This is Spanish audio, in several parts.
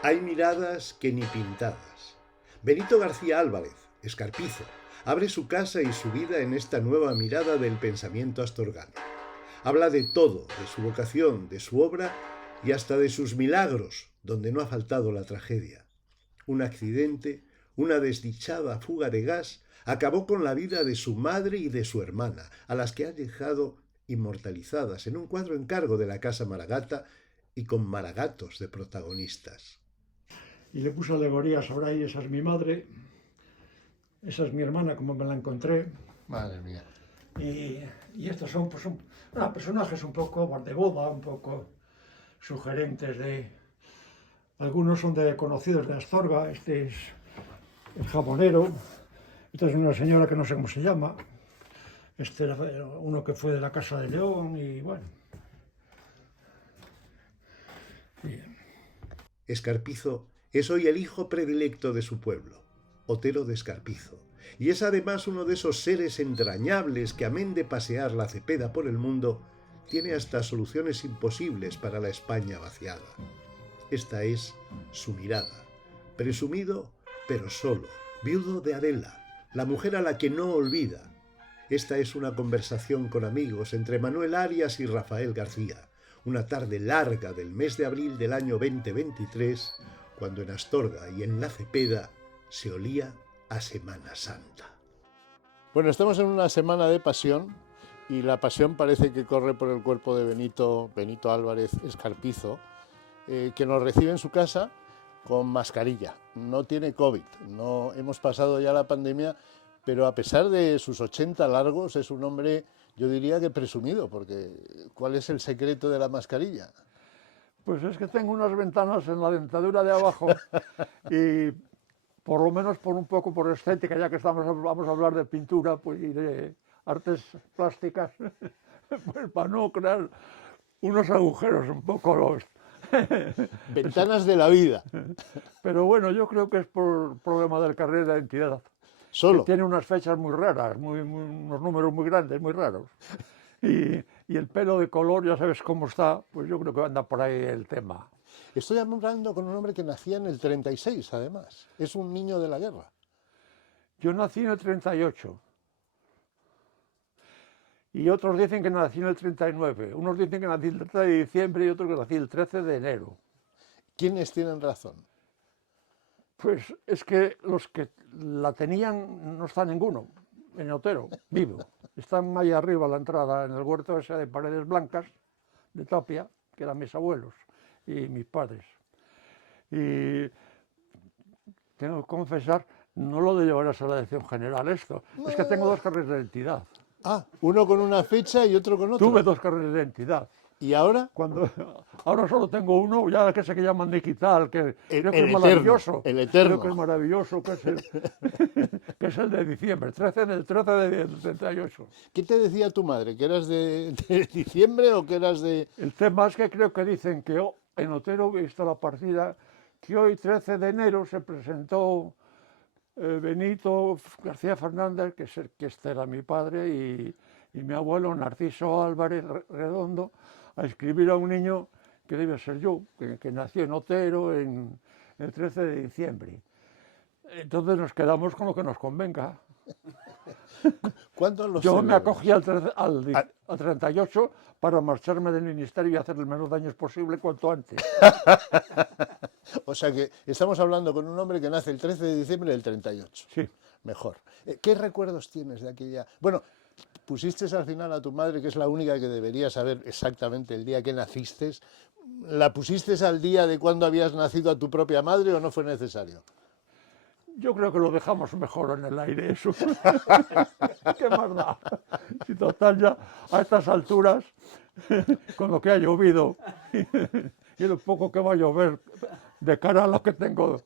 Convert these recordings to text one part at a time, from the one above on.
Hay miradas que ni pintadas. Benito García Álvarez, Escarpizo, abre su casa y su vida en esta nueva mirada del pensamiento astorgano. Habla de todo, de su vocación, de su obra y hasta de sus milagros, donde no ha faltado la tragedia. Un accidente, una desdichada fuga de gas, acabó con la vida de su madre y de su hermana, a las que ha dejado inmortalizadas en un cuadro encargo de la Casa Maragata y con maragatos de protagonistas. Y le puse alegorías sobre ahí, esa es mi madre, esa es mi hermana, como me la encontré. Madre mía. Y, y estos son, pues, personajes un poco de boda, un poco sugerentes de... Algunos son de conocidos de Astorga, este es el jamonero, esta es una señora que no sé cómo se llama, este era uno que fue de la Casa de León y bueno. Y, Escarpizo es hoy el hijo predilecto de su pueblo, Otero de Escarpizo, y es además uno de esos seres entrañables que, amén de pasear la Cepeda por el mundo, tiene hasta soluciones imposibles para la España vaciada. Esta es su mirada. Presumido, pero solo, viudo de Adela, la mujer a la que no olvida. Esta es una conversación con amigos entre Manuel Arias y Rafael García, una tarde larga del mes de abril del año 2023, cuando en Astorga y en la Cepeda se olía a Semana Santa. Bueno, estamos en una semana de pasión y la pasión parece que corre por el cuerpo de Benito Álvarez Escarpizo, que nos recibe en su casa con mascarilla. No tiene COVID, no hemos pasado ya la pandemia, pero a pesar de sus 80 largos es un hombre, yo diría que presumido, porque ¿cuál es el secreto de la mascarilla? pues es que tengo unas ventanas en la dentadura de abajo y por lo menos por un poco por estética, ya que vamos a hablar de pintura pues, y de artes plásticas, pues para no crear unos agujeros un poco los... Ventanas de la vida. Pero bueno, yo creo que es por problema del carnet de identidad, que Solo. tiene unas fechas muy raras, unos números muy grandes, muy raros. Y el pelo de color, ya sabes cómo está, pues yo creo que anda por ahí el tema. Estoy hablando con un hombre que nacía en el 36, además. Es un niño de la guerra. Yo nací en el 38 y otros dicen que nací en el 39. Unos dicen que nací el 13 de diciembre y otros que nací el 13 de enero. ¿Quiénes tienen razón? Pues es que los que la tenían no está ninguno en Otero, vivo. Están ahí arriba a la entrada, en el huerto ese de paredes blancas, de tapia, que eran mis abuelos y mis padres. Y tengo que confesar, no lo de llevar a la elección general esto, es que tengo dos carnes de identidad. Ah, uno con una fecha y otro con Tuve otro. dos carnes de identidad. ¿Y ahora? Cuando, ahora solo tengo uno, ya que sé que llaman digital, que creo que es El eterno, maravilloso. el Creo que es eterno. maravilloso, que es el de diciembre, 13 del 13 del 38. ¿Qué te decía tu madre? ¿Que eras de diciembre o que eras de...? El tema es que creo que dicen que en Otero, visto la partida, que hoy 13 de enero se presentó Benito García Fernández, que este era mi padre, y mi abuelo Narciso Álvarez Redondo, a escribir a un niño que debe ser yo, que nació en Otero el 13 de diciembre. Entonces nos quedamos con lo que nos convenga. ¿Cuándo lo Yo me celebras? acogí al 38 para marcharme del ministerio y hacer el menos daños posible cuanto antes. O sea que estamos hablando con un hombre que nace el 13 de diciembre del 38. Sí. Mejor. ¿Qué recuerdos tienes de aquella...? Bueno, pusiste al final a tu madre, que es la única que debería saber exactamente el día que naciste. ¿La pusiste al día de cuando habías nacido a tu propia madre o no fue necesario? Yo creo que lo dejamos mejor en el aire eso. ¿Qué más da? Si total ya a estas alturas, con lo que ha llovido y lo poco que va a llover de cara a lo que tengo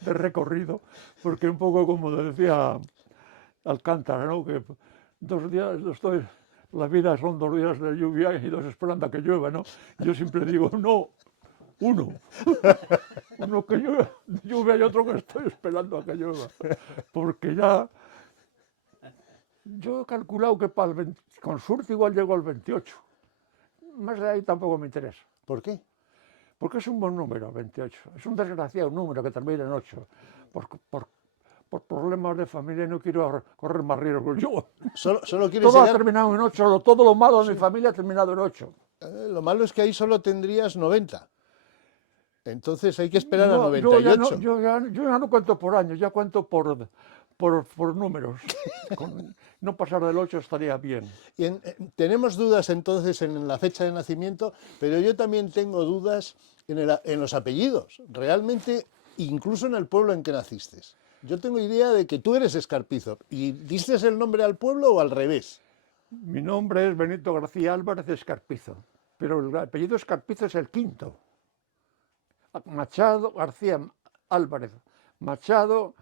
de recorrido, porque un poco como decía Alcántara, ¿no? Que 2 días estoy, la vida son 2 días de lluvia y 2 esperando a que llueva, ¿no? Yo siempre digo, no, uno. Uno que llueve y otro que estoy esperando a que llueva. Porque ya, yo he calculado que con suerte igual llego al 28. Más de ahí tampoco me interesa. ¿Por qué? Porque es un buen número, 28. Es un desgraciado número que termina en 8. Por problemas de familia no quiero correr más riesgos. Yo, Solo quieres todo ha llegar... terminado en 8, todo lo malo de mi familia ha terminado en 8. Lo malo es que ahí solo tendrías 90. Entonces hay que esperar a No, 98. yo ya no cuento por años, ya cuento por números. No pasar del 8 estaría bien. Tenemos dudas entonces en la fecha de nacimiento, pero yo también tengo dudas en los apellidos. Realmente, incluso en el pueblo en que naciste. Yo tengo idea de que tú eres Escarpizo. ¿Y diste el nombre al pueblo o al revés? Mi nombre es Benito García Álvarez Escarpizo, pero el apellido Escarpizo es el quinto. Machado García Álvarez, Machado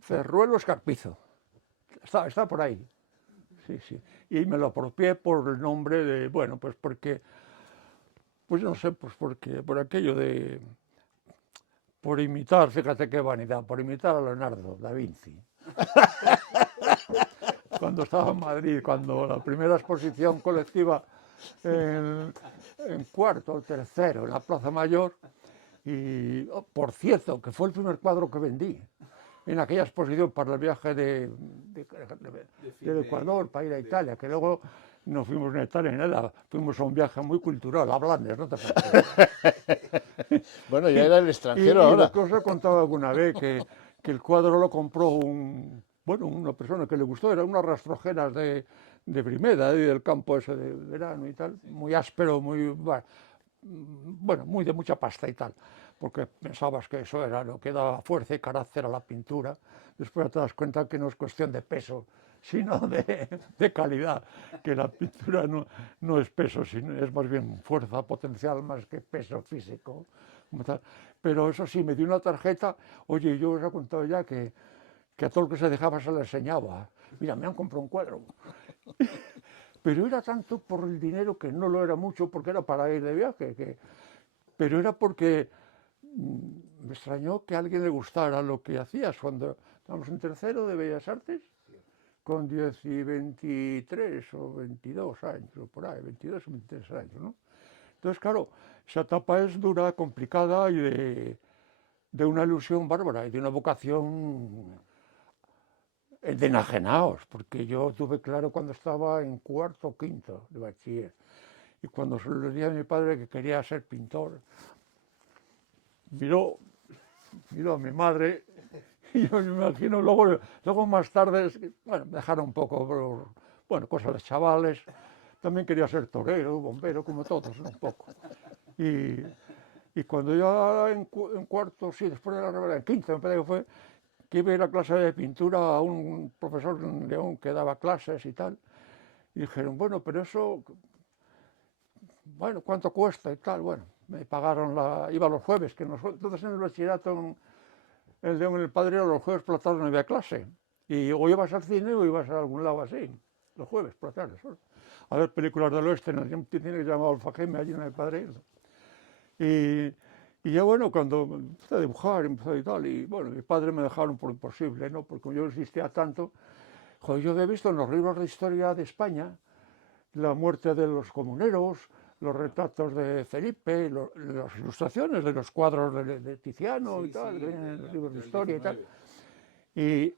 Cerruelo Escarpizo. Está por ahí. Sí, sí. Y me lo apropié por el nombre de, bueno, pues porque, pues no sé, pues porque, por aquello de, por imitar, fíjate qué vanidad, por imitar a Leonardo da Vinci. Cuando estaba en Madrid, cuando la primera exposición colectiva en cuarto o tercero, en la Plaza Mayor, y por cierto, que fue el primer cuadro que vendí en aquella exposición para el viaje del Ecuador para ir a Italia, que luego no fuimos a Italia ni nada, fuimos a un viaje muy cultural, a Blanes, no te preocupes. Bueno, ya era el extranjero y ahora. lo que os he contado alguna vez, que el cuadro lo compró una persona que le gustó, eran unas rastrojeras de Brimeda, del campo ese de verano y tal, muy áspero, bueno, muy de mucha pasta y tal, porque pensabas que eso era lo que daba fuerza y carácter a la pintura. Después te das cuenta que no es cuestión de peso, sino de calidad, que la pintura no es peso, sino es más bien fuerza potencial más que peso físico. Pero eso sí, me dio una tarjeta, oye, yo os he contado ya que a todo el que se dejaba se le enseñaba. Mira, me han comprado un cuadro. Pero era tanto por el dinero que no lo era mucho, porque era para ir de viaje, pero era porque me extrañó que a alguien le gustara lo que hacías cuando estábamos en tercero de Bellas Artes, con 10 y 23 o 22 años, o por ahí, 22 o 23 años, ¿no? Entonces, claro, esa etapa es dura, complicada y de una ilusión bárbara y de una vocación de enajenaos, porque yo tuve claro cuando estaba en cuarto o quinto de bachiller, y cuando se le dije a mi padre que quería ser pintor, miró a mi madre, y yo me imagino, luego más tarde, bueno, me dejaron un poco, bueno, cosas de chavales, también quería ser torero, bombero, como todos, un poco. Y cuando yo en cuarto, sí, después de la revela, en quinto me parece que fue, que iba a ir a clase de pintura a un profesor en León que daba clases y tal, y dijeron, bueno, pero eso, bueno, ¿cuánto cuesta y tal? Bueno, me pagaron iba los jueves, que entonces en el bachillerato en León, en el Padre, los jueves por la tarde no había clase, y o ibas al cine o ibas a algún lado así, los jueves por la tarde solo, a ver películas del oeste en el cine que se llamaba Alfajeme, allí en el Padre. Y ya bueno, cuando empecé a dibujar, empecé y tal, y bueno, mis padres me dejaron por imposible, ¿no? Porque yo insistía tanto. Joder, yo había visto en los libros de historia de España la muerte de los comuneros, los retratos de Felipe, las ilustraciones de los cuadros de Tiziano y tal, que vienen en los libros de historia y tal. Y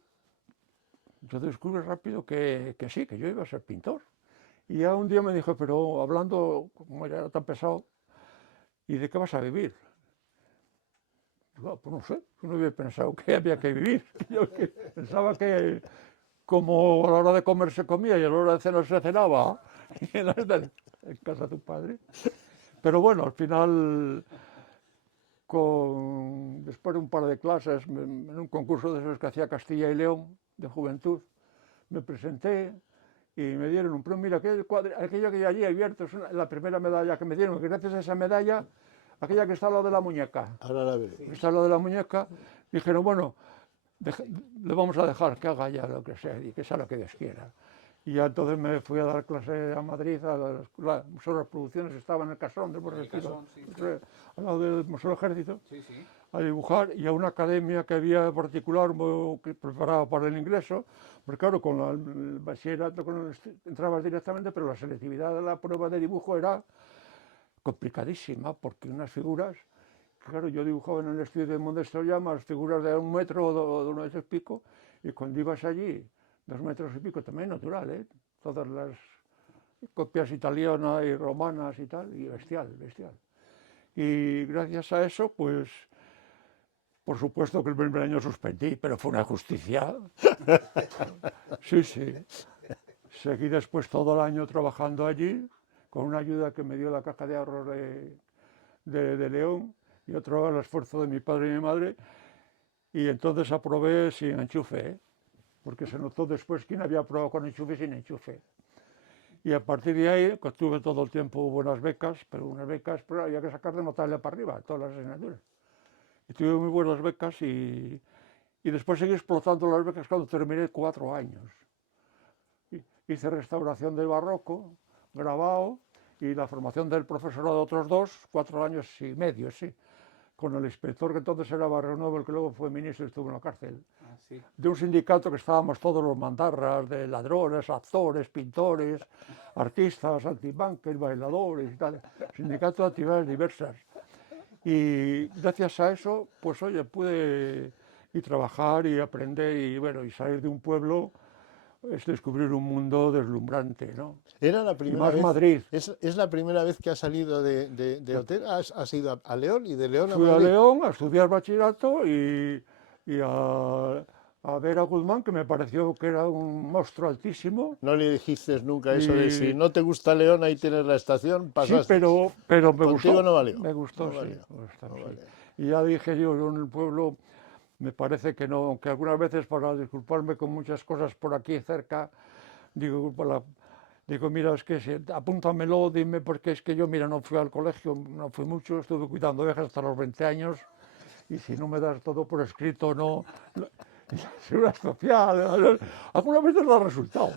yo descubrí rápido que sí, que yo iba a ser pintor. Y ya un día me dijo, pero hablando, como era tan pesado, ¿y de qué vas a vivir? Digo, pues no sé, yo no había pensado que había que vivir. Yo pensaba que como a la hora de comer se comía y a la hora de cenar se cenaba en casa de tu padre. Pero bueno, al final, después de un par de clases, en un concurso de esos que hacía Castilla y León, de juventud, me presenté y me dieron un premio. Mira, aquello que allí abierto es la primera medalla que me dieron, que gracias a esa medalla, aquella que está al lado de la muñeca. Ahora la veré. Está al lado de la muñeca, dijeron, bueno, le vamos a dejar que haga ya lo que sea y que sea lo que Dios quiera. Y ya entonces me fui a dar clase a Madrid, Museo de las Producciones, estaba en el Casón del Retiro, al lado del Museo del Ejército, a dibujar, y a una academia que había particular preparada para el ingreso, porque claro, con el bachillerato entrabas directamente, pero la selectividad de la prueba de dibujo era complicadísima, porque unas figuras, claro, yo dibujaba en el estudio de Modesto Llamas figuras de 1 metro o de 1 metro y pico, y cuando ibas allí, 2 metros y pico, también natural, ¿eh? Todas las copias italianas y romanas y tal, y bestial, bestial. Y gracias a eso, pues, por supuesto que el primer año suspendí, pero fue una justicia. Sí, sí. Seguí después todo el año trabajando allí, con una ayuda que me dio la Caja de Ahorros de León, y otro el esfuerzo de mi padre y mi madre, y entonces aprobé sin enchufe, ¿eh? Porque se notó después quién había aprobado con enchufe y sin enchufe. Y a partir de ahí, pues, tuve todo el tiempo buenas becas, pero había que sacar de notable para arriba, todas las asignaturas. Y tuve muy buenas becas y después seguí explotando las becas cuando terminé 4 años. Hice restauración del barroco, grabado, y la formación del profesorado de otros 2, 4 años y medio, sí, con el inspector que entonces era Barrio Nuevo, el que luego fue ministro y estuvo en la cárcel, Sí. de un sindicato que estábamos todos los mandarras, de ladrones, actores, pintores, artistas, antibanques, bailadores y tal, sindicato de actividades diversas. Y gracias a eso, pues oye, pude y trabajar y aprender y bueno, y salir de un pueblo es descubrir un mundo deslumbrante, ¿no? Era la Y primera más vez, Madrid. es la primera vez que has salido de hotel, has ido a León y de León a Fui a Madrid. León a estudiar bachillerato y a ver a Guzmán, que me pareció que era un monstruo altísimo. No le dijiste nunca eso de si Y no te gusta León, ahí tienes la estación, sí, pasaste. pero me Contigo gustó. no valió. Me gustó, No sí. valió, Me gustó, no sí. valió. Y ya dije yo en el pueblo, me parece que no, que algunas veces para disculparme con muchas cosas por aquí cerca, digo, digo, mira, es que apúntamelo, dime, porque es que yo, mira, no fui al colegio, no fui mucho, estuve cuidando ovejas hasta los 20 años, y si no me das todo por escrito, no seguridad social, algunas veces da resultado,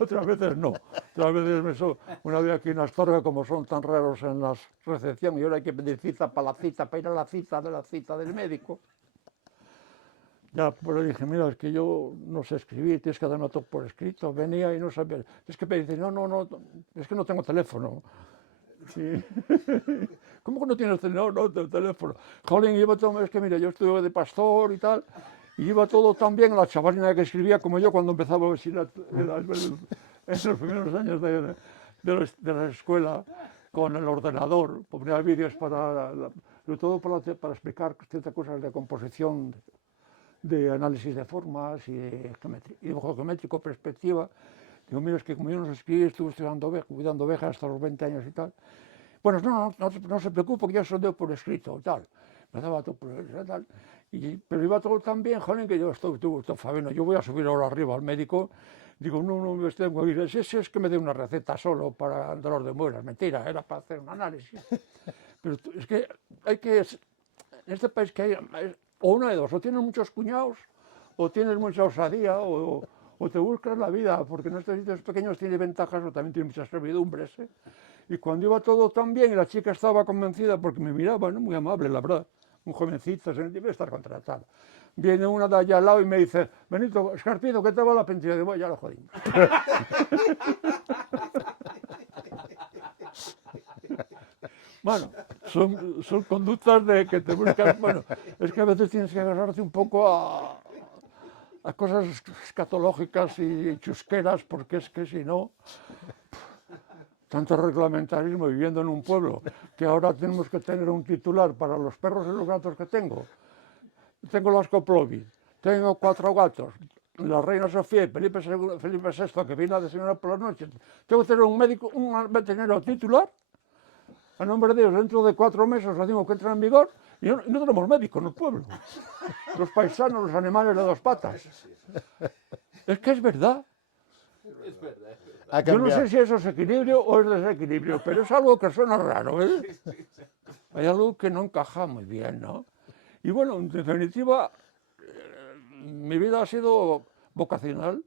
otras veces no, otras veces una vez aquí en Astorga, como son tan raros en las recepciones, y ahora hay que pedir cita para ir a la cita del médico. Ya, pues le dije, mira, es que yo no sé escribir, tienes que darme todo por escrito. Venía y no sabía. Es que me dice, no, es que no tengo teléfono. Sí. ¿Cómo que no tienes teléfono? No, tengo teléfono. Jolín, lleva todo, es que mira, yo estuve de pastor y tal, y iba todo tan bien, la chavalina que escribía como yo cuando empezaba a vestir en los primeros años de la escuela, con el ordenador, ponía vídeos sobre todo para explicar ciertas cosas de composición, de análisis de formas y de dibujo geométrico, perspectiva. Digo, mira, es que como yo no sé escribir, estuve cuidando ovejas hasta los 20 años y tal. Bueno, no se preocupe, que yo se lo doy por escrito y tal. Me daba todo por escrito y tal. Pero iba todo tan bien, joder, que yo estoy Fabiano, yo voy a subir ahora arriba al médico. Digo, no me tengo que ir. Es que me dé una receta solo para dolor de muelas. Mentira, era para hacer un análisis. Pero es que en este país que hay, o una de dos, o tienes muchos cuñados, o tienes mucha osadía, o te buscas la vida, porque en estos sitios pequeños tiene ventajas, o también tiene muchas servidumbres, ¿eh? Y cuando iba todo tan bien, y la chica estaba convencida, porque me miraba, ¿no? Muy amable, la verdad, un jovencito, se debe estar contratado. Viene una de allá al lado y me dice, Benito, Escarpino, ¿qué te va la pensión? Digo, ya lo jodimos. Bueno, son conductas de que te buscas, bueno, es que a veces tienes que agarrarte un poco a cosas escatológicas y chusqueras, porque es que si no, tanto reglamentarismo viviendo en un pueblo, que ahora tenemos que tener un titular para los perros y los gatos que tengo. Tengo las Coplovi, tengo 4 gatos, la reina Sofía y Felipe VI, que viene a desayunar por las noches. Tengo que tener un médico, un veterinario titular. A nombre de Dios, dentro de 4 meses lo digo que entra en vigor y no tenemos médicos en el pueblo. Los paisanos, los animales de 2 patas. Es que es verdad. Es verdad. Yo no sé si eso es equilibrio o es desequilibrio, pero es algo que suena raro, ¿eh? Hay algo que no encaja muy bien, ¿no? Y bueno, en definitiva, mi vida ha sido vocacional.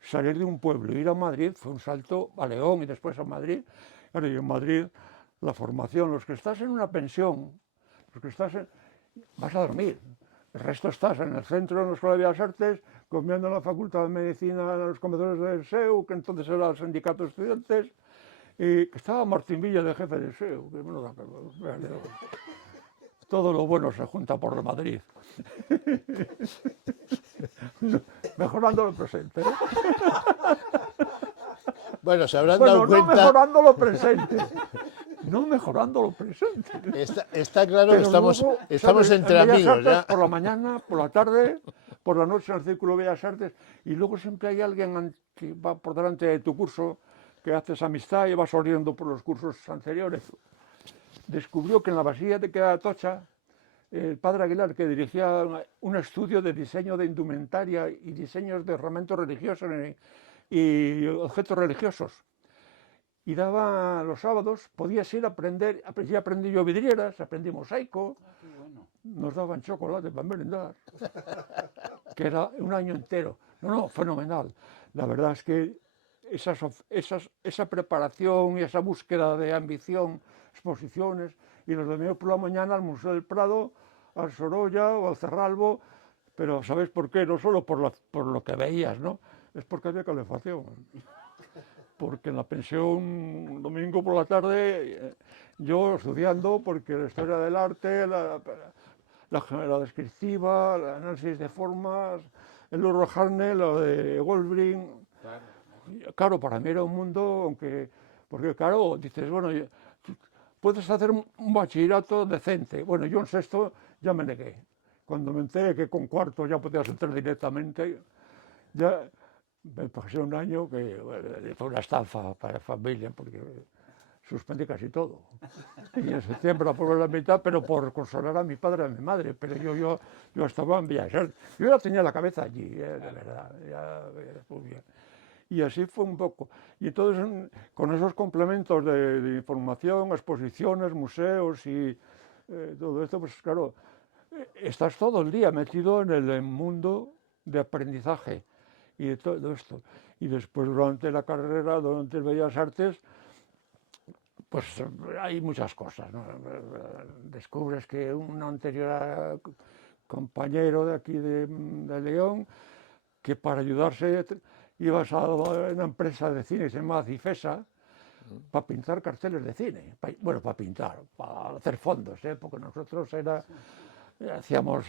Salir de un pueblo, ir a Madrid, fue un salto a León y después a Madrid. Claro, y en Madrid, la formación, los que estás en una pensión, los que vas a dormir. El resto estás en el centro, en la Escuela de Bellas Artes, comiendo en la Facultad de Medicina, en los comedores del SEU, que entonces era el sindicato de estudiantes, y que estaba Martín Villa de jefe de SEO. Todo lo bueno se junta por Madrid. Mejorando lo presente. Bueno, se habrán Bueno, dado no cuenta. mejorando lo presente. No mejorando lo presente. Está claro que Pero estamos luego, estamos ¿sabes? entre En Bellas amigos, Artes, ¿ya? por la mañana, por la tarde, por la noche en el Círculo de Bellas Artes, y luego siempre hay alguien que va por delante de tu curso, que haces amistad y vas oliendo por los cursos anteriores. Descubrió que en la Basilla de Atocha, el padre Aguilar, que dirigía un estudio de diseño de indumentaria y diseños de ornamentos religiosos y objetos religiosos, y daba los sábados, podías ir a aprender, ya aprendí yo vidrieras, aprendí mosaico, nos daban chocolate para merendar, que era un año entero. No, fenomenal. La verdad es que esa preparación y esa búsqueda de ambición, exposiciones, y los domingos por la mañana al Museo del Prado, al Sorolla o al Cerralbo, pero ¿sabes por qué? No solo por lo que veías, ¿no? Es porque había calefacción. Porque en la pensión, un domingo por la tarde, yo estudiando, porque la historia del arte, la descriptiva, el análisis de formas, el Luro Harney, lo de Goldbring. Claro, para mí era un mundo, porque claro, dices, bueno, puedes hacer un bachillerato decente. Bueno, yo en sexto ya me negué. Cuando me enteré que con cuarto ya podías entrar directamente, ya me pasé un año que bueno, fue una estafa para la familia, porque suspendí casi todo. Y en septiembre aprobé la mitad, pero por consolar a mi padre y a mi madre. Pero yo estaba en Bellas Artes. Yo ya tenía la cabeza allí, de verdad. Muy bien. Y así fue un poco. Y entonces, con esos complementos de información, exposiciones, museos y todo esto, pues claro, estás todo el día metido en el mundo de aprendizaje y de todo esto. Y después, durante la carrera, durante Bellas Artes, pues hay muchas cosas, ¿no? Descubres que un anterior compañero de aquí de León, que para ayudarse ibas a una empresa de cine que se llama Cifesa, para pintar carteles de cine. Bueno, para pintar, para hacer fondos, ¿eh? Porque nosotros hacíamos,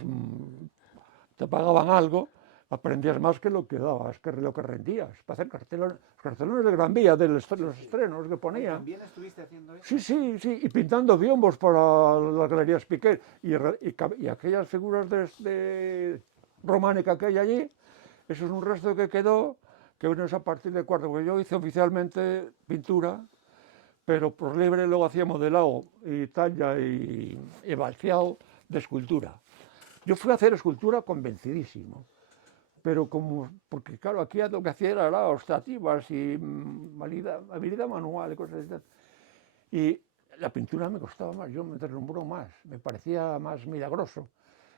te pagaban algo, aprendías más que lo que dabas, que lo que rendías, para hacer cartelones de Gran Vía, de los estrenos que ponía. ¿También estuviste haciendo eso? Sí, y pintando biombos para las galerías Piquet, y aquellas figuras de románica que hay allí, eso es un resto que quedó, que uno es a partir de cuarto, porque yo hice oficialmente pintura, pero por libre luego hacía modelado y talla y vaciado de escultura. Yo fui a hacer escultura convencidísimo, pero porque claro, aquí lo que hacía era ostrativas y habilidad manual y cosas así. Y la pintura me costaba más, yo me deslumbró más, me parecía más milagroso.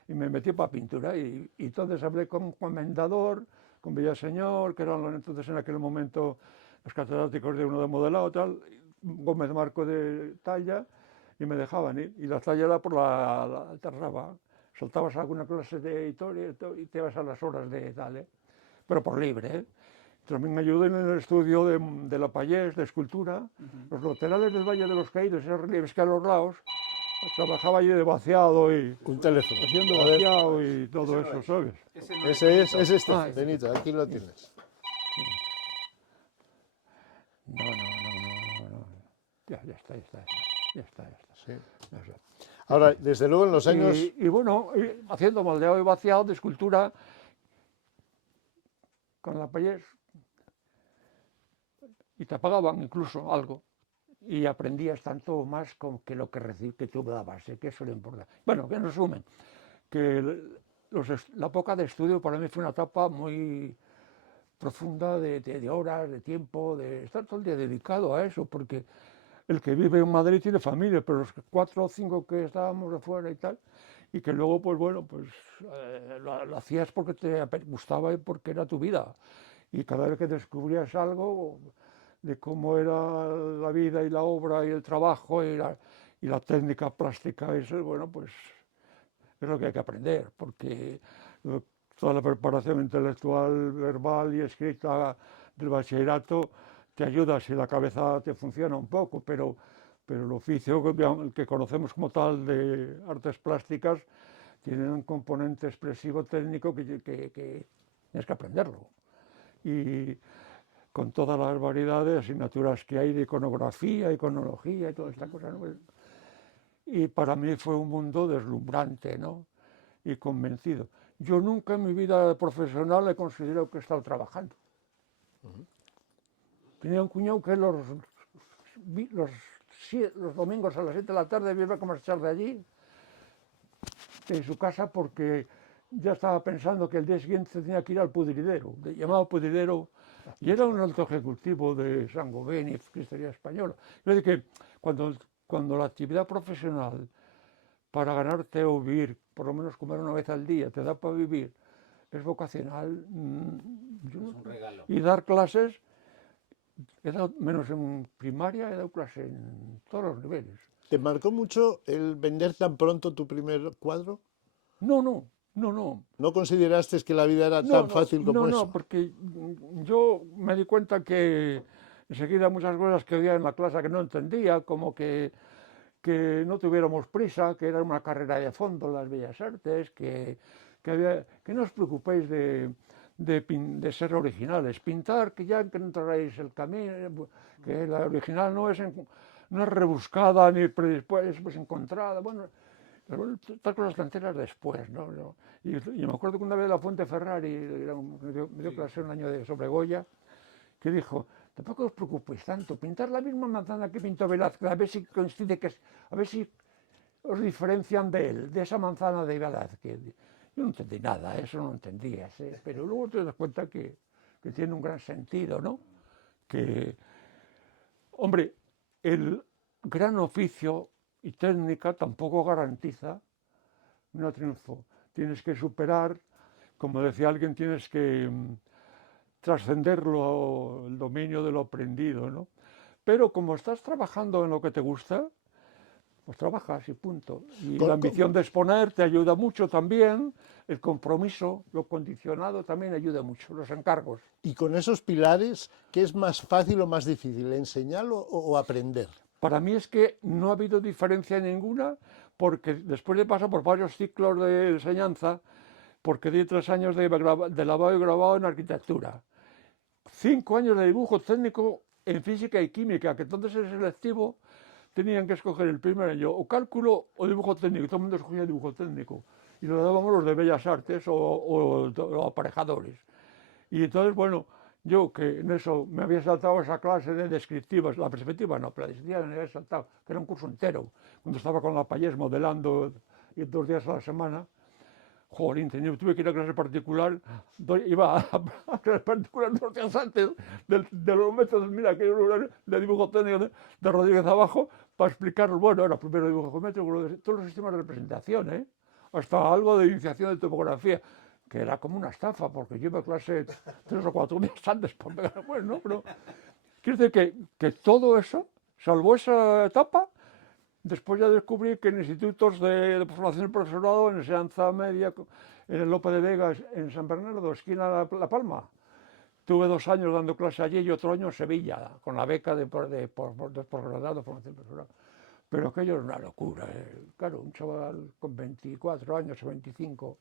Y me metí para pintura y entonces hablé con un comendador, con Villaseñor, que eran entonces en aquel momento los catedráticos de uno de modelado, tal, Gómez Marco de talla, y me dejaban ir. Y la talla era por la Terraba. Soltabas alguna clase de historia y te ibas a las horas de tal, ¿eh? Pero por libre, ¿eh? También me ayudé en el estudio de la Pallés, de escultura, los laterales del Valle de los Caídos, esos relieves que a los lados, trabajaba allí de vaciado y Un teléfono. haciendo A ver, vaciado y todo eso, ¿sabes? es este, Ah, Benito, aquí lo tienes. No. Ya está. Sí. Ya está. Ahora, desde luego en los años... Y bueno, haciendo moldeado y vaciado de escultura con la Pallés, y te pagaban incluso algo. Y aprendías tanto más que lo que tú dabas, que eso le importa. Bueno, que en resumen, que la época de estudio para mí fue una etapa muy profunda de horas, de tiempo, de estar todo el día dedicado a eso, porque el que vive en Madrid tiene familia, pero los 4 o 5 que estábamos de fuera y tal, y que luego, pues bueno, pues lo hacías porque te gustaba y porque era tu vida. Y cada vez que descubrías algo de cómo era la vida y la obra y el trabajo y la técnica plástica, eso, bueno, pues es lo que hay que aprender, porque toda la preparación intelectual, verbal y escrita del bachillerato te ayuda si la cabeza te funciona un poco, pero el oficio que conocemos como tal de artes plásticas tiene un componente expresivo técnico que tienes que aprenderlo. Y con todas las variedades, asignaturas que hay de iconografía, iconología y toda esta cosa, ¿no? Y para mí fue un mundo deslumbrante, ¿no? Y convencido. Yo nunca en mi vida profesional he considerado que he estado trabajando. Tenía un cuñado que los domingos a las 7 de la tarde iba a marchar de allí, de su casa, porque ya estaba pensando que el día siguiente tenía que ir al pudridero, llamado pudridero, y era un alto ejecutivo de Saint-Gobain y Cristería Española. Yo dije que cuando la actividad profesional para ganarte o vivir, por lo menos comer una vez al día, te da para vivir, es vocacional. Es un regalo. Y dar clases, menos en primaria, he dado clases en todos los niveles. ¿Te marcó mucho el vender tan pronto tu primer cuadro? No. ¿No consideraste que la vida era tan fácil como eso? No, porque yo me di cuenta que enseguida muchas cosas que había en la clase que no entendía, como que no tuviéramos prisa, que era una carrera de fondo en las Bellas Artes, que no os preocupéis de ser originales, pintar, que ya encontraréis el camino, que la original no es rebuscada ni pues encontrada, bueno, estas cosas canteras después, ¿no? Y me acuerdo que una vez la Fuente Ferrari, me dio clase un año sobre Goya, que dijo: tampoco os preocupéis tanto, pintar la misma manzana que pintó Velázquez, a ver si coincide, a ver si os diferencian de él, de esa manzana de Velázquez. Yo no entendí nada, eso no entendía, ¿sí? Pero luego te das cuenta que tiene un gran sentido, ¿no? Que, hombre, el gran oficio y técnica tampoco garantiza un triunfo. Tienes que superar, como decía alguien, tienes que trascender el dominio de lo aprendido, ¿no? Pero como estás trabajando en lo que te gusta, pues trabajas y punto. Y la ambición de exponer te ayuda mucho también, el compromiso, lo condicionado también ayuda mucho, los encargos. Y con esos pilares, ¿qué es más fácil o más difícil, enseñarlo o aprender? Para mí es que no ha habido diferencia ninguna, porque después de pasar por varios ciclos de enseñanza, porque di 3 años de lavado y grabado en arquitectura, 5 años de dibujo técnico en física y química, que entonces es selectivo, tenían que escoger el primer año o cálculo o dibujo técnico, todo el mundo escogía dibujo técnico, y lo dábamos los de Bellas Artes o aparejadores. Y entonces, bueno, yo que en eso me había saltado esa clase de descriptivas, la perspectiva no, pero la descriptiva me había saltado, que era un curso entero, cuando estaba con la Payés modelando 2 días a la semana. Jolín, tuve que ir a clase particular, iba a clase particular 2 días antes de los métodos, mira, que de dibujo técnico de Rodríguez abajo, para explicar, bueno, era primero dibujo geométrico, todos los sistemas de representación, hasta algo de iniciación de topografía, que era como una estafa, porque yo iba a clase 3 o 4 días antes para pegar, bueno, ¿no? Pero quiero decir que todo eso, salvo esa etapa, después ya descubrí que en institutos de formación del profesorado, en enseñanza media, en el Lope de Vega, en San Bernardo, esquina La Palma, tuve 2 años dando clase allí y otro año en Sevilla, con la beca de posgrado, formación profesorado. Pero aquello era una locura, claro, un chaval con 24 años o 25,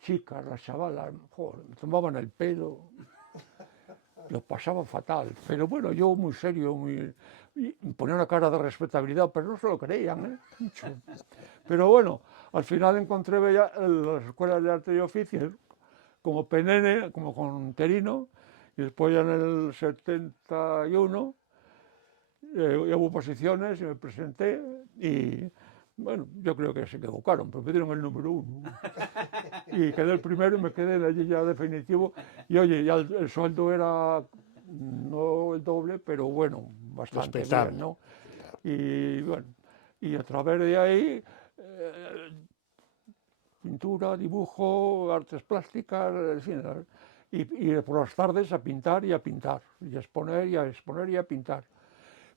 chicas, las chavalas, joder, me tomaban el pelo, lo pasaba fatal. Pero bueno, yo muy serio, y ponía una cara de respetabilidad, pero no se lo creían, mucho. Pero bueno, al final encontré las escuelas de arte y oficios, como Penene, como con Terino, y después ya en el 71 hubo posiciones y me presenté y bueno, yo creo que se equivocaron, pero me dieron el número 1. Y quedé el primero y me quedé de allí ya definitivo. Y oye, ya el sueldo era no el doble, pero bueno, bastante respetable, bien, ¿no? Y bueno, y a través de ahí, pintura, dibujo, artes plásticas, en fin, y por las tardes a pintar y a pintar, y a exponer y a exponer y a pintar.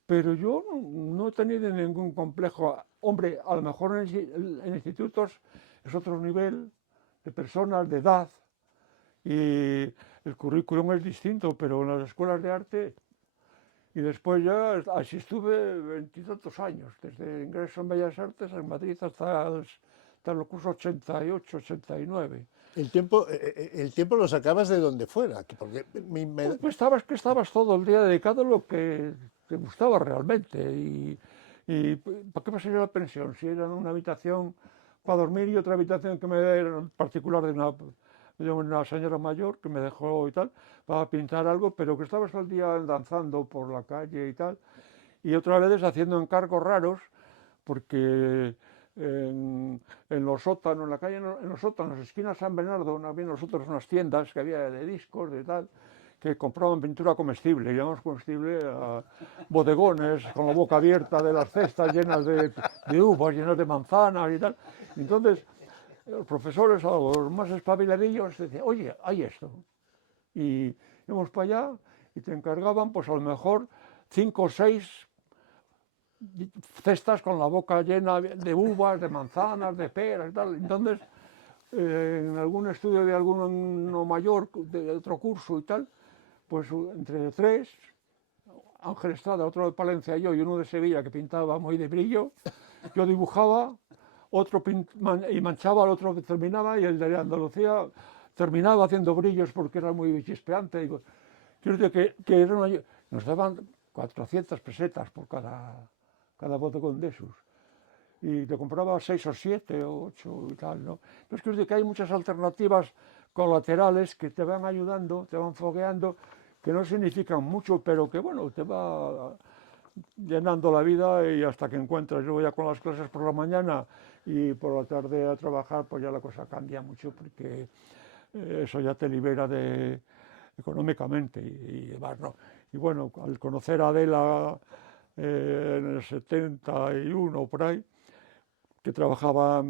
Pero yo no he tenido ningún complejo. Hombre, a lo mejor en institutos es otro nivel de personas, de edad, y el currículum es distinto, pero en las escuelas de arte Y después ya así estuve veintitantos años, desde ingreso en Bellas Artes en Madrid hasta el curso 88, 89. El tiempo lo sacabas de donde fuera, porque Pues estabas todo el día dedicado a lo que te gustaba realmente. Y ¿para qué pasaría la pensión? Si era una habitación para dormir y otra habitación que me era en particular de una señora mayor que me dejó y tal, para pintar algo, pero que estabas todo el día danzando por la calle y tal, y otras veces haciendo encargos raros, porque en los sótanos, en la calle, en los sótanos, esquina San Bernardo, había nosotros unas tiendas que había de discos, de tal, que compraban pintura comestible, llamamos comestible a bodegones con la boca abierta de las cestas llenas de uvas, llenas de manzanas y tal. Entonces, los profesores, a los más espabiladillos, decían, oye, hay esto. Y íbamos para allá y te encargaban, pues a lo mejor 5 o 6 cestas con la boca llena de uvas, de manzanas, de peras y tal. Entonces, en algún estudio de alguno mayor, de otro curso y tal, pues entre 3, Ángel Estrada, otro de Palencia y uno de Sevilla que pintaba muy de brillo, yo dibujaba, otro y manchaba, el otro terminaba, y el de Andalucía terminaba haciendo brillos porque era muy chispeante. Digo, quiero decir que nos daban 400 pesetas por cada bodegón de esos. Y te compraba 6 o 7 o 8 y tal, ¿no? Entonces quiero decir que hay muchas alternativas colaterales que te van ayudando, te van fogueando, que no significan mucho, pero que bueno, te va llenando la vida y hasta que encuentras. Yo ya con las clases por la mañana y por la tarde a trabajar, pues ya la cosa cambia mucho porque eso ya te libera económicamente y demás, ¿no? Y bueno, al conocer a Adela en el 71 por ahí, que trabajaba,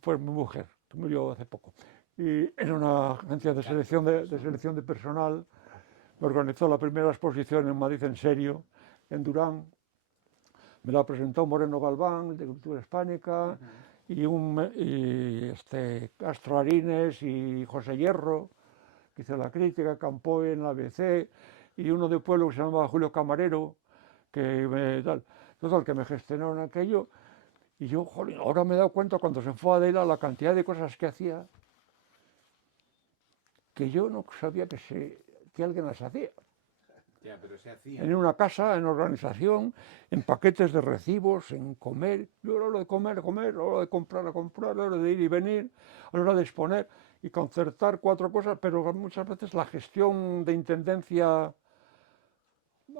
fue mi mujer, que murió hace poco, y en una agencia de selección de personal, me organizó la primera exposición en Madrid en serio, en Durán. Me la presentó Moreno Galván, de Cultura Hispánica, y Castro Arines y José Hierro, que hizo la crítica, Campoy en la ABC, y uno de pueblo que se llamaba Julio Camarero, que me gestionaron aquello. Y yo, jolín, ahora me he dado cuenta cuando se fue a Adela la cantidad de cosas que hacía, que yo no sabía que alguien las hacía. Ya, pero se hacía. En una casa, en organización, en paquetes de recibos, en comer. Yo a la hora de comer, a la hora de comprar, a la hora de ir y venir, a la hora de exponer y concertar 4 cosas, pero muchas veces la gestión de intendencia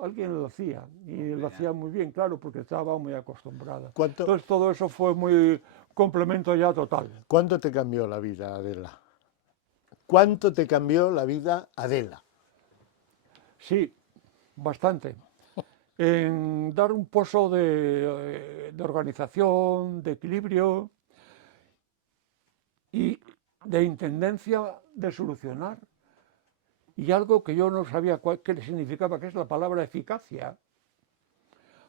alguien lo hacía y lo hacía muy bien, claro, porque estaba muy acostumbrada. Entonces todo eso fue muy complemento ya total. ¿Cuánto te cambió la vida, Adela? ¿Cuánto te cambió la vida, Adela? Sí, bastante. En dar un pozo de organización, de equilibrio y de intendencia de solucionar. Y algo que yo no sabía qué significaba, que es la palabra eficacia.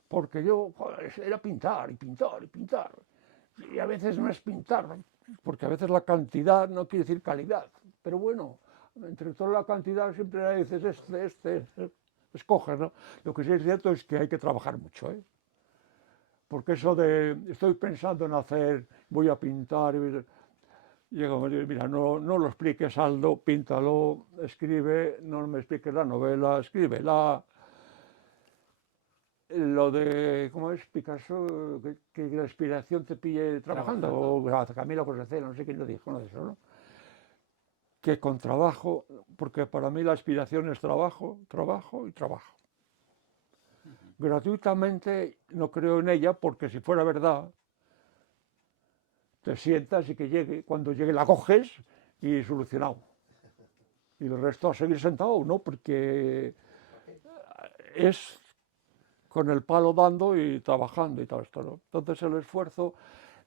Porque yo, joder, era pintar y pintar y pintar. Y a veces no es pintar, porque a veces la cantidad no quiere decir calidad. Pero bueno, entre toda la cantidad siempre dices escoges, ¿no? Lo que sí es cierto es que hay que trabajar mucho, ¿eh? Porque eso de estoy pensando en hacer, voy a pintar, llega, mira, no lo expliques, Aldo, píntalo, escribe, no me expliques la novela, escríbela. Lo de, ¿cómo es? Picasso, que la inspiración te pille trabajando, o Camilo José, no sé quién lo dijo, uno de esos, ¿no? Que con trabajo, porque para mí la inspiración es trabajo, trabajo y trabajo. Gratuitamente no creo en ella, porque si fuera verdad, te sientas y que llegue, cuando llegue la coges y solucionado. Y el resto a seguir sentado, ¿no? Porque es con el palo dando y trabajando y todo esto, ¿no? Entonces el esfuerzo,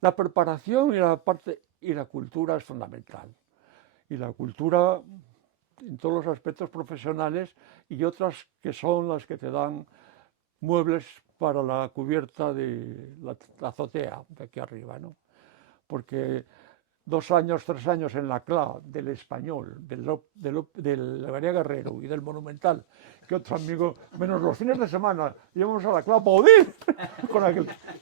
la preparación y la cultura es fundamental. Y la cultura en todos los aspectos profesionales y otras que son las que te dan muebles para la cubierta de la azotea de aquí arriba, ¿no? Porque 2 años, 3 años en la CLA del Español, del María Guerrero y del Monumental, que otro amigo, menos los fines de semana, íbamos a la CLA Baudí,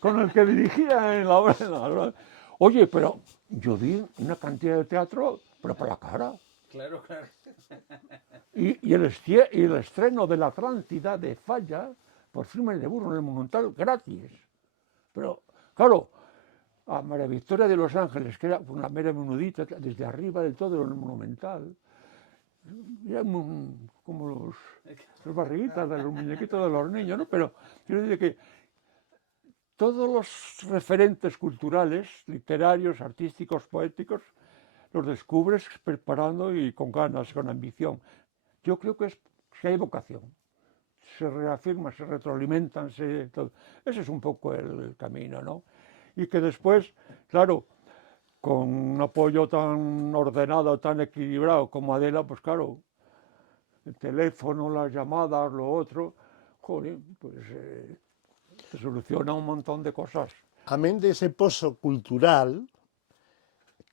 con el que dirigía en la obra. Oye, pero yo vi una cantidad de teatro, pero por la cara. Claro, claro. Y el estreno de la Atlántida de Falla, por Firme de Burro en el Monumental, gratis. Pero, claro, a María Victoria de Los Ángeles, que era una mera menudita, desde arriba del todo en el Monumental, eran como los barriguitas de los muñequitos de los niños, ¿no? Pero quiero decir que todos los referentes culturales, literarios, artísticos, poéticos, los descubres preparando y con ganas, con ambición. Yo creo que es que hay vocación, se reafirman, se retroalimentan, todo. Ese es un poco el camino, ¿no? Y que después, claro, con un apoyo tan ordenado, tan equilibrado como Adela, pues claro, el teléfono, las llamadas, lo otro, joder, pues se soluciona un montón de cosas. Amén de ese pozo cultural,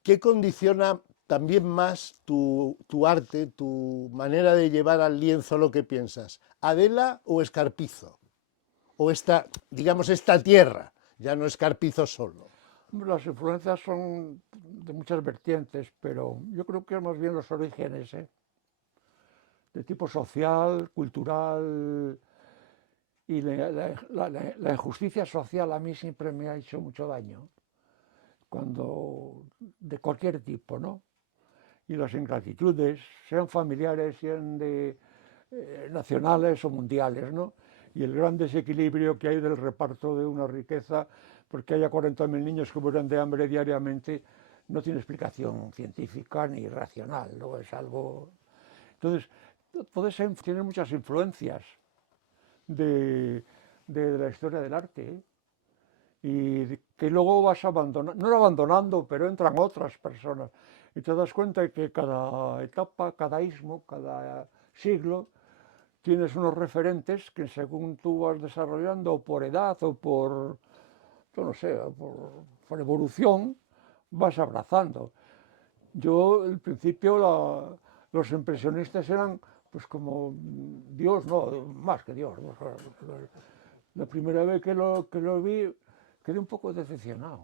¿qué condiciona también más tu arte, tu manera de llevar al lienzo lo que piensas? ¿Adela o Escarpizo? O digamos, esta tierra, ya no Escarpizo solo. Las influencias son de muchas vertientes, pero yo creo que más bien los orígenes, de tipo social, cultural, y la injusticia social a mí siempre me ha hecho mucho daño, de cualquier tipo, ¿no? Y las ingratitudes, sean familiares, sean nacionales o mundiales, ¿no? Y el gran desequilibrio que hay del reparto de una riqueza, porque haya 40.000 niños que mueran de hambre diariamente, no tiene explicación científica ni racional, ¿no? Es algo... Entonces, tiene muchas influencias de la historia del arte, y que luego vas abandonando, no abandonando, pero entran otras personas. Y te das cuenta que cada etapa, cada ismo, cada siglo, tienes unos referentes que según tú vas desarrollando por edad o por, yo no sé, por evolución, vas abrazando. Yo, al principio, los impresionistas eran pues como Dios, no, más que Dios. ¿No? La primera vez que lo vi, quedé un poco decepcionado.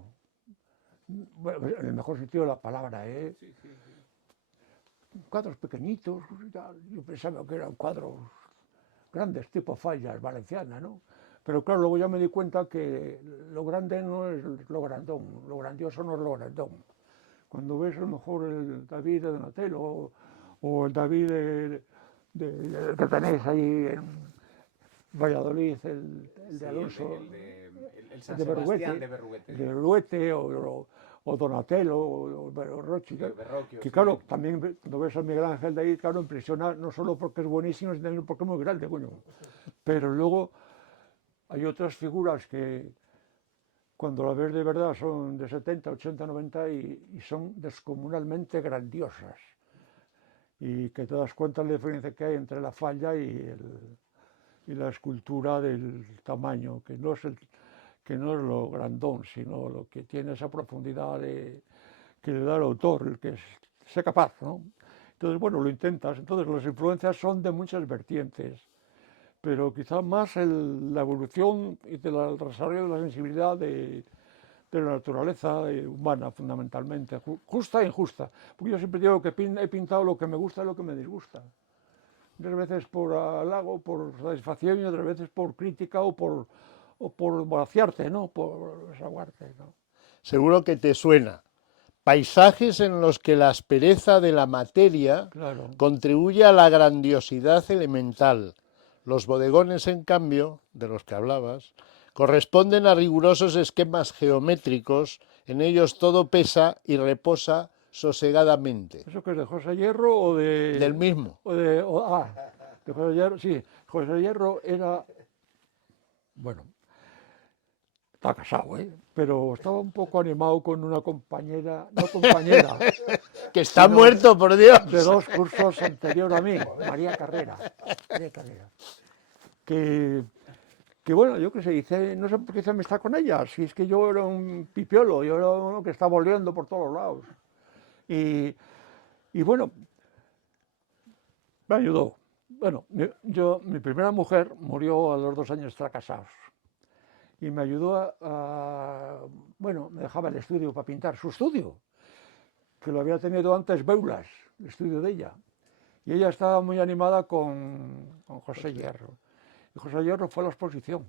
Bueno, en el mejor sentido de la palabra, ¿eh? Sí, sí, sí. Cuadros pequeñitos, yo pensaba que eran cuadros grandes, tipo Fallas, Valenciana, ¿no? Pero claro, luego ya me di cuenta que lo grande no es lo grandón, lo grandioso no es lo grandón. Cuando ves a lo mejor el David de Donatello o el David que tenéis ahí en Valladolid, el de Alonso, el San de Sebastián Berruete, de Berruete o Donatello o Verrocchio, que claro, sí. también cuando ves a Miguel Ángel de ahí, claro, impresiona no solo porque es buenísimo, sino también porque es muy grande, coño. Pero luego hay otras figuras que cuando las ves de verdad son de 70, 80, 90 y son descomunalmente grandiosas. Y que te das cuenta de la diferencia que hay entre la falla y la escultura del tamaño, que no es lo grandón, sino lo que tiene esa profundidad que le da el autor, el que sea capaz, ¿no? Entonces, bueno, lo intentas. Entonces, las influencias son de muchas vertientes, pero quizás más la evolución y el desarrollo de la sensibilidad de la naturaleza humana, fundamentalmente, justa e injusta. Porque yo siempre digo que he pintado lo que me gusta y lo que me disgusta. Otras veces por halago, por satisfacción, y otras veces por crítica o por vaciarte, ¿no? Por desaguarte, ¿no? Seguro que te suena. Paisajes en los que la aspereza de la materia Claro. contribuye a la grandiosidad elemental. Los bodegones, en cambio, de los que hablabas, corresponden a rigurosos esquemas geométricos. En ellos todo pesa y reposa sosegadamente. ¿Eso que es de José Hierro o de...? Del mismo. de José Hierro, sí. José Hierro era... Bueno, está casado, ¿eh? Pero estaba un poco animado con una compañera, no compañera, Que está muerto, por Dios. de 2 cursos anterior a mí, María Carrera. Que bueno, yo qué sé, hice, no sé por qué hice amistad con ella, si es que yo era un pipiolo, yo era uno que estaba oliendo por todos lados. Y bueno, me ayudó. Bueno, mi primera mujer murió a los 2 años de estar casados. Y me ayudó bueno, me dejaba el estudio para pintar, su estudio, que lo había tenido antes Beulas, el estudio de ella. Y ella estaba muy animada con José Hierro. Y José Hierro fue a la exposición.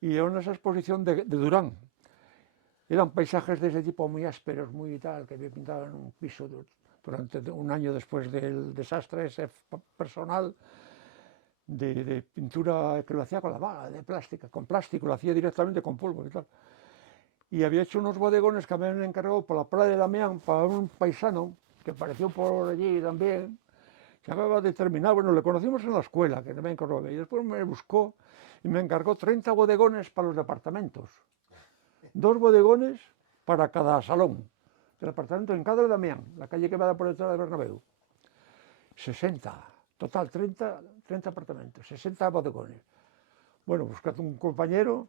Y era una exposición de Durán. Eran paisajes de ese tipo muy ásperos, muy tal, que había pintado en un piso durante un año después del desastre ese personal de pintura que lo hacía con la bala, de plástica, con plástico, lo hacía directamente con polvo y tal. Y había hecho unos bodegones que me habían encargado por la playa de Damián para un paisano que apareció por allí también, que acababa de terminar. Bueno, le conocimos en la escuela, que me encargó, y después me buscó y me encargó 30 bodegones para los departamentos. 2 bodegones para cada salón del apartamento en cada de Damián, la calle que va por detrás de Bernabéu. 60, total, 30 apartamentos, 60 bodegones. Bueno, buscad un compañero.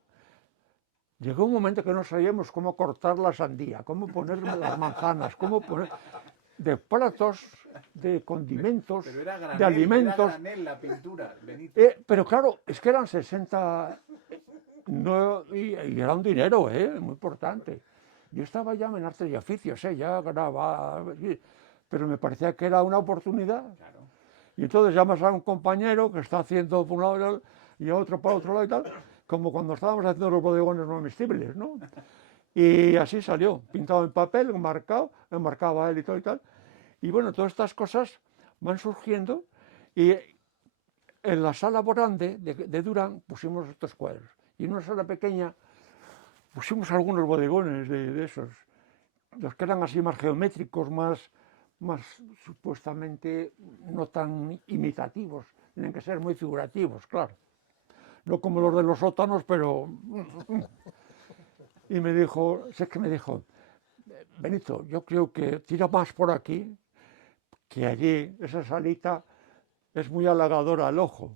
Llegó un momento que no sabíamos cómo cortar la sandía, cómo ponerme las manzanas, cómo poner de platos, de condimentos, Pero era granel, de alimentos. Era granel la pintura, Benito. Pero claro, es que eran 60 no, y era un dinero, muy importante. Yo estaba ya en artes y oficios, ya ganaba, pero me parecía que era una oportunidad. Claro. Y entonces llamas a un compañero que está haciendo por un lado y a otro para otro lado y tal, como cuando estábamos haciendo los bodegones no comestibles, ¿no? Y así salió, pintado en papel, enmarcaba él y todo y tal. Y bueno, todas estas cosas van surgiendo y en la sala grande de Durán pusimos estos cuadros. Y en una sala pequeña pusimos algunos bodegones de esos, los que eran así más geométricos, más supuestamente no tan imitativos, tienen que ser muy figurativos, claro. No como los de los sótanos, pero... Y me dijo, Benito, yo creo que tira más por aquí, que allí, esa salita es muy halagadora al ojo,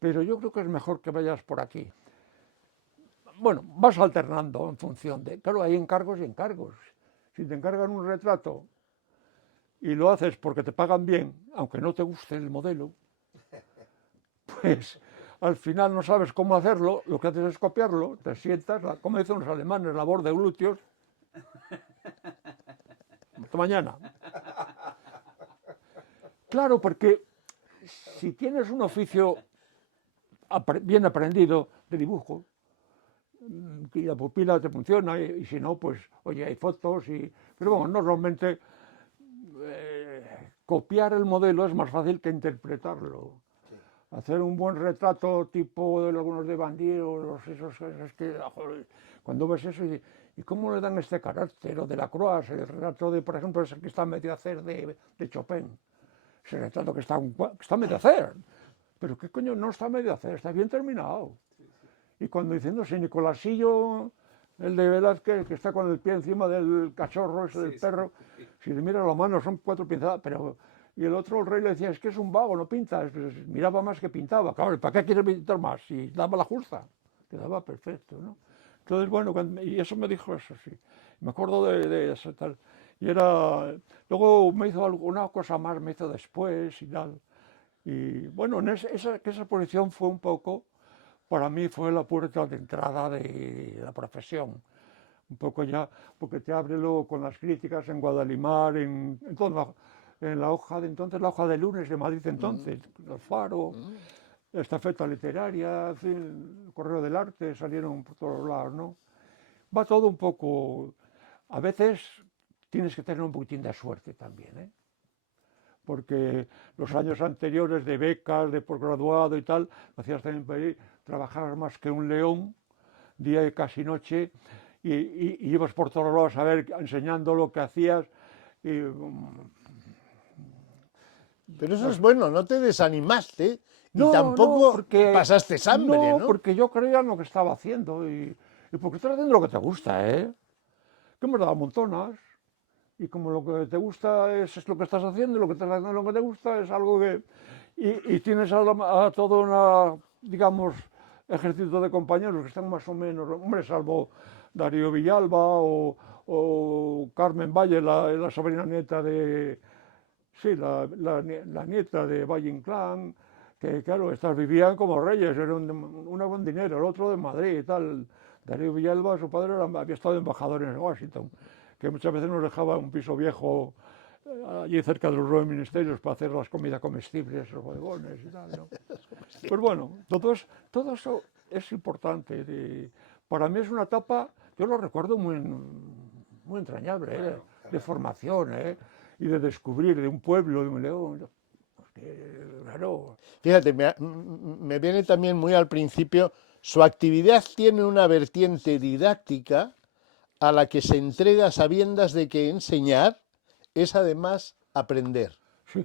pero yo creo que es mejor que vayas por aquí. Bueno, vas alternando en función de... Claro, hay encargos y encargos. Si te encargan un retrato y lo haces porque te pagan bien, aunque no te guste el modelo, pues al final no sabes cómo hacerlo, lo que haces es copiarlo, te sientas, como dicen los alemanes, labor de glúteos. Hasta mañana. Claro, porque si tienes un oficio bien aprendido de dibujo, y la pupila te funciona, y si no, pues, oye, hay fotos, pero bueno, normalmente copiar el modelo es más fácil que interpretarlo. Sí. Hacer un buen retrato tipo de algunos de Bandier o esos que, joder, cuando ves eso, ¿y cómo le dan este carácter? O de Lacroix, el retrato de, por ejemplo, ese que está medio a hacer de Chopin, ese retrato que está medio a hacer, pero ¿qué coño no está medio a hacer? Está bien terminado. Y cuando diciendo si Nicolasillo, el de Velázquez, que está con el pie encima del cachorro, ese del perro, si le miras la mano son 4 pinzadas, pero... Y el otro, el rey, le decía, es que es un vago, no pinta, pues miraba más que pintaba. Claro, ¿para qué quieres pintar más? Si daba la justa, quedaba perfecto, ¿no? Entonces, bueno, y eso me dijo eso, sí. Me acuerdo de eso, tal. Y era... Luego me hizo alguna cosa más, me hizo después y tal. Y bueno, esa exposición fue un poco... Para mí fue la puerta de entrada de la profesión, un poco ya, porque te abre luego con las críticas en Guadalimar, en la hoja de entonces, la hoja de lunes de Madrid entonces, el Faro, la Estafeta Literaria, en fin, el Correo del Arte, salieron por todos lados, ¿no? Va todo un poco, a veces tienes que tener un poquitín de suerte también, ¿eh? Porque los años anteriores de becas, de posgraduado y tal, lo hacías también por ahí, trabajabas más que un león, día y casi noche, y ibas por todos lados a ver, enseñando lo que hacías. Pero eso es bueno, no te desanimaste y tampoco pasaste hambre, ¿no? No, porque yo creía en lo que estaba haciendo y porque estás haciendo lo que te gusta, ¿eh? Que me dado montonas. Y como lo que te gusta es lo que estás haciendo, lo que estás haciendo lo que te gusta es algo que... Y tienes a todo una, digamos, ejército de compañeros que están más o menos, hombre, salvo Darío Villalba o Carmen Valle, la sobrina nieta de... Sí, la nieta de Valle Inclán, que claro, estas vivían como reyes, era una buen dinero, el otro de Madrid y tal. Darío Villalba, su padre había estado embajador en Washington, que muchas veces nos dejaba un piso viejo allí cerca de los nuevos ministerios para hacer las comidas comestibles, los bodegones y tal, ¿no? Pues bueno, todo eso es importante. Para mí es una etapa, yo lo recuerdo muy entrañable, Claro, de formación, y de descubrir de un pueblo, de un león. Claro. Fíjate, me viene también muy al principio, su actividad tiene una vertiente didáctica a la que se entrega a sabiendas de que enseñar es además aprender. Sí.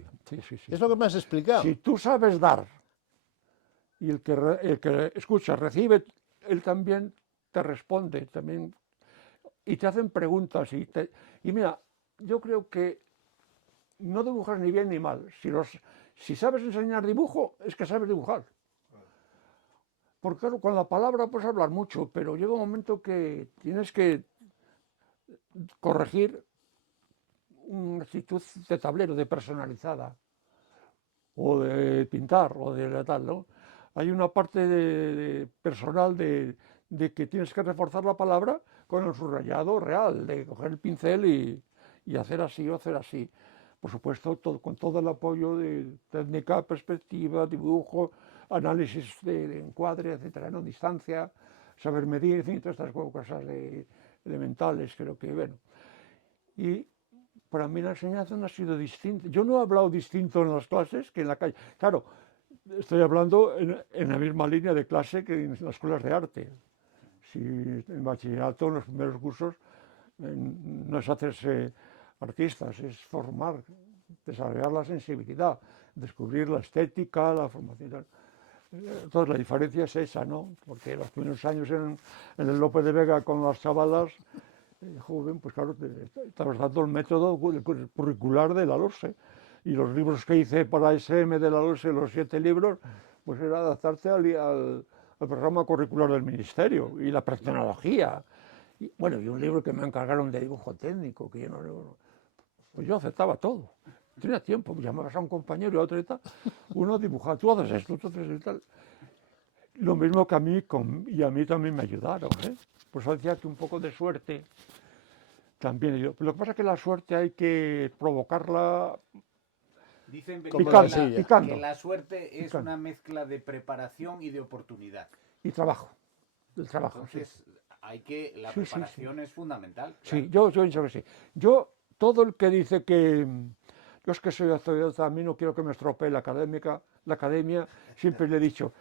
Es lo que me has explicado. Si tú sabes dar y el que escucha recibe, él también te responde, también, y te hacen preguntas. Y mira, yo creo que no dibujas ni bien ni mal. Si sabes enseñar dibujo, es que sabes dibujar. Porque claro, con la palabra puedes hablar mucho, pero llega un momento que tienes que corregir una actitud de tablero, de personalizada, o de pintar, o de tal, ¿no? Hay una parte personal de que tienes que reforzar la palabra con el subrayado real, de coger el pincel y hacer así o hacer así. Por supuesto, con todo el apoyo de técnica, perspectiva, dibujo, análisis de encuadre, etcétera, ¿no? Distancia, saber medir, en fin, todas estas cosas elementales, creo que, bueno. Y para mí la enseñanza no ha sido distinta. Yo no he hablado distinto en las clases que en la calle. Claro, estoy hablando en la misma línea de clase que en las escuelas de arte. Si en bachillerato, en los primeros cursos, no es hacerse artistas, es formar, desarrollar la sensibilidad, descubrir la estética, la formación. Entonces la diferencia es esa, ¿no? Porque los primeros años en el Lope de Vega con las chavalas, joven, pues claro, estabas dando el método curricular de la LOSE. Y los libros que hice para SM de la LOSE, los 7 libros, pues era adaptarte al programa curricular del Ministerio y la tecnología. Y, bueno, y un libro que me encargaron de dibujo técnico, que yo no... Pues yo aceptaba todo. Tenía tiempo, llamabas a un compañero y a otro y tal. Uno dibujaba, tú haces esto, tú haces y tal. Lo mismo que a mí, y a mí también me ayudaron, ¿eh? Pues decía que un poco de suerte también. Lo que pasa es que la suerte hay que provocarla. Dicen Picando. que la suerte es Picando. una mezcla de preparación y de oportunidad. Y trabajo. El trabajo, Entonces, la Sí, preparación es fundamental. Sí, yo pienso que sí. Todo el que dice que yo es que soy autodidacta, a mí no quiero que me estropee la academia, siempre le he dicho,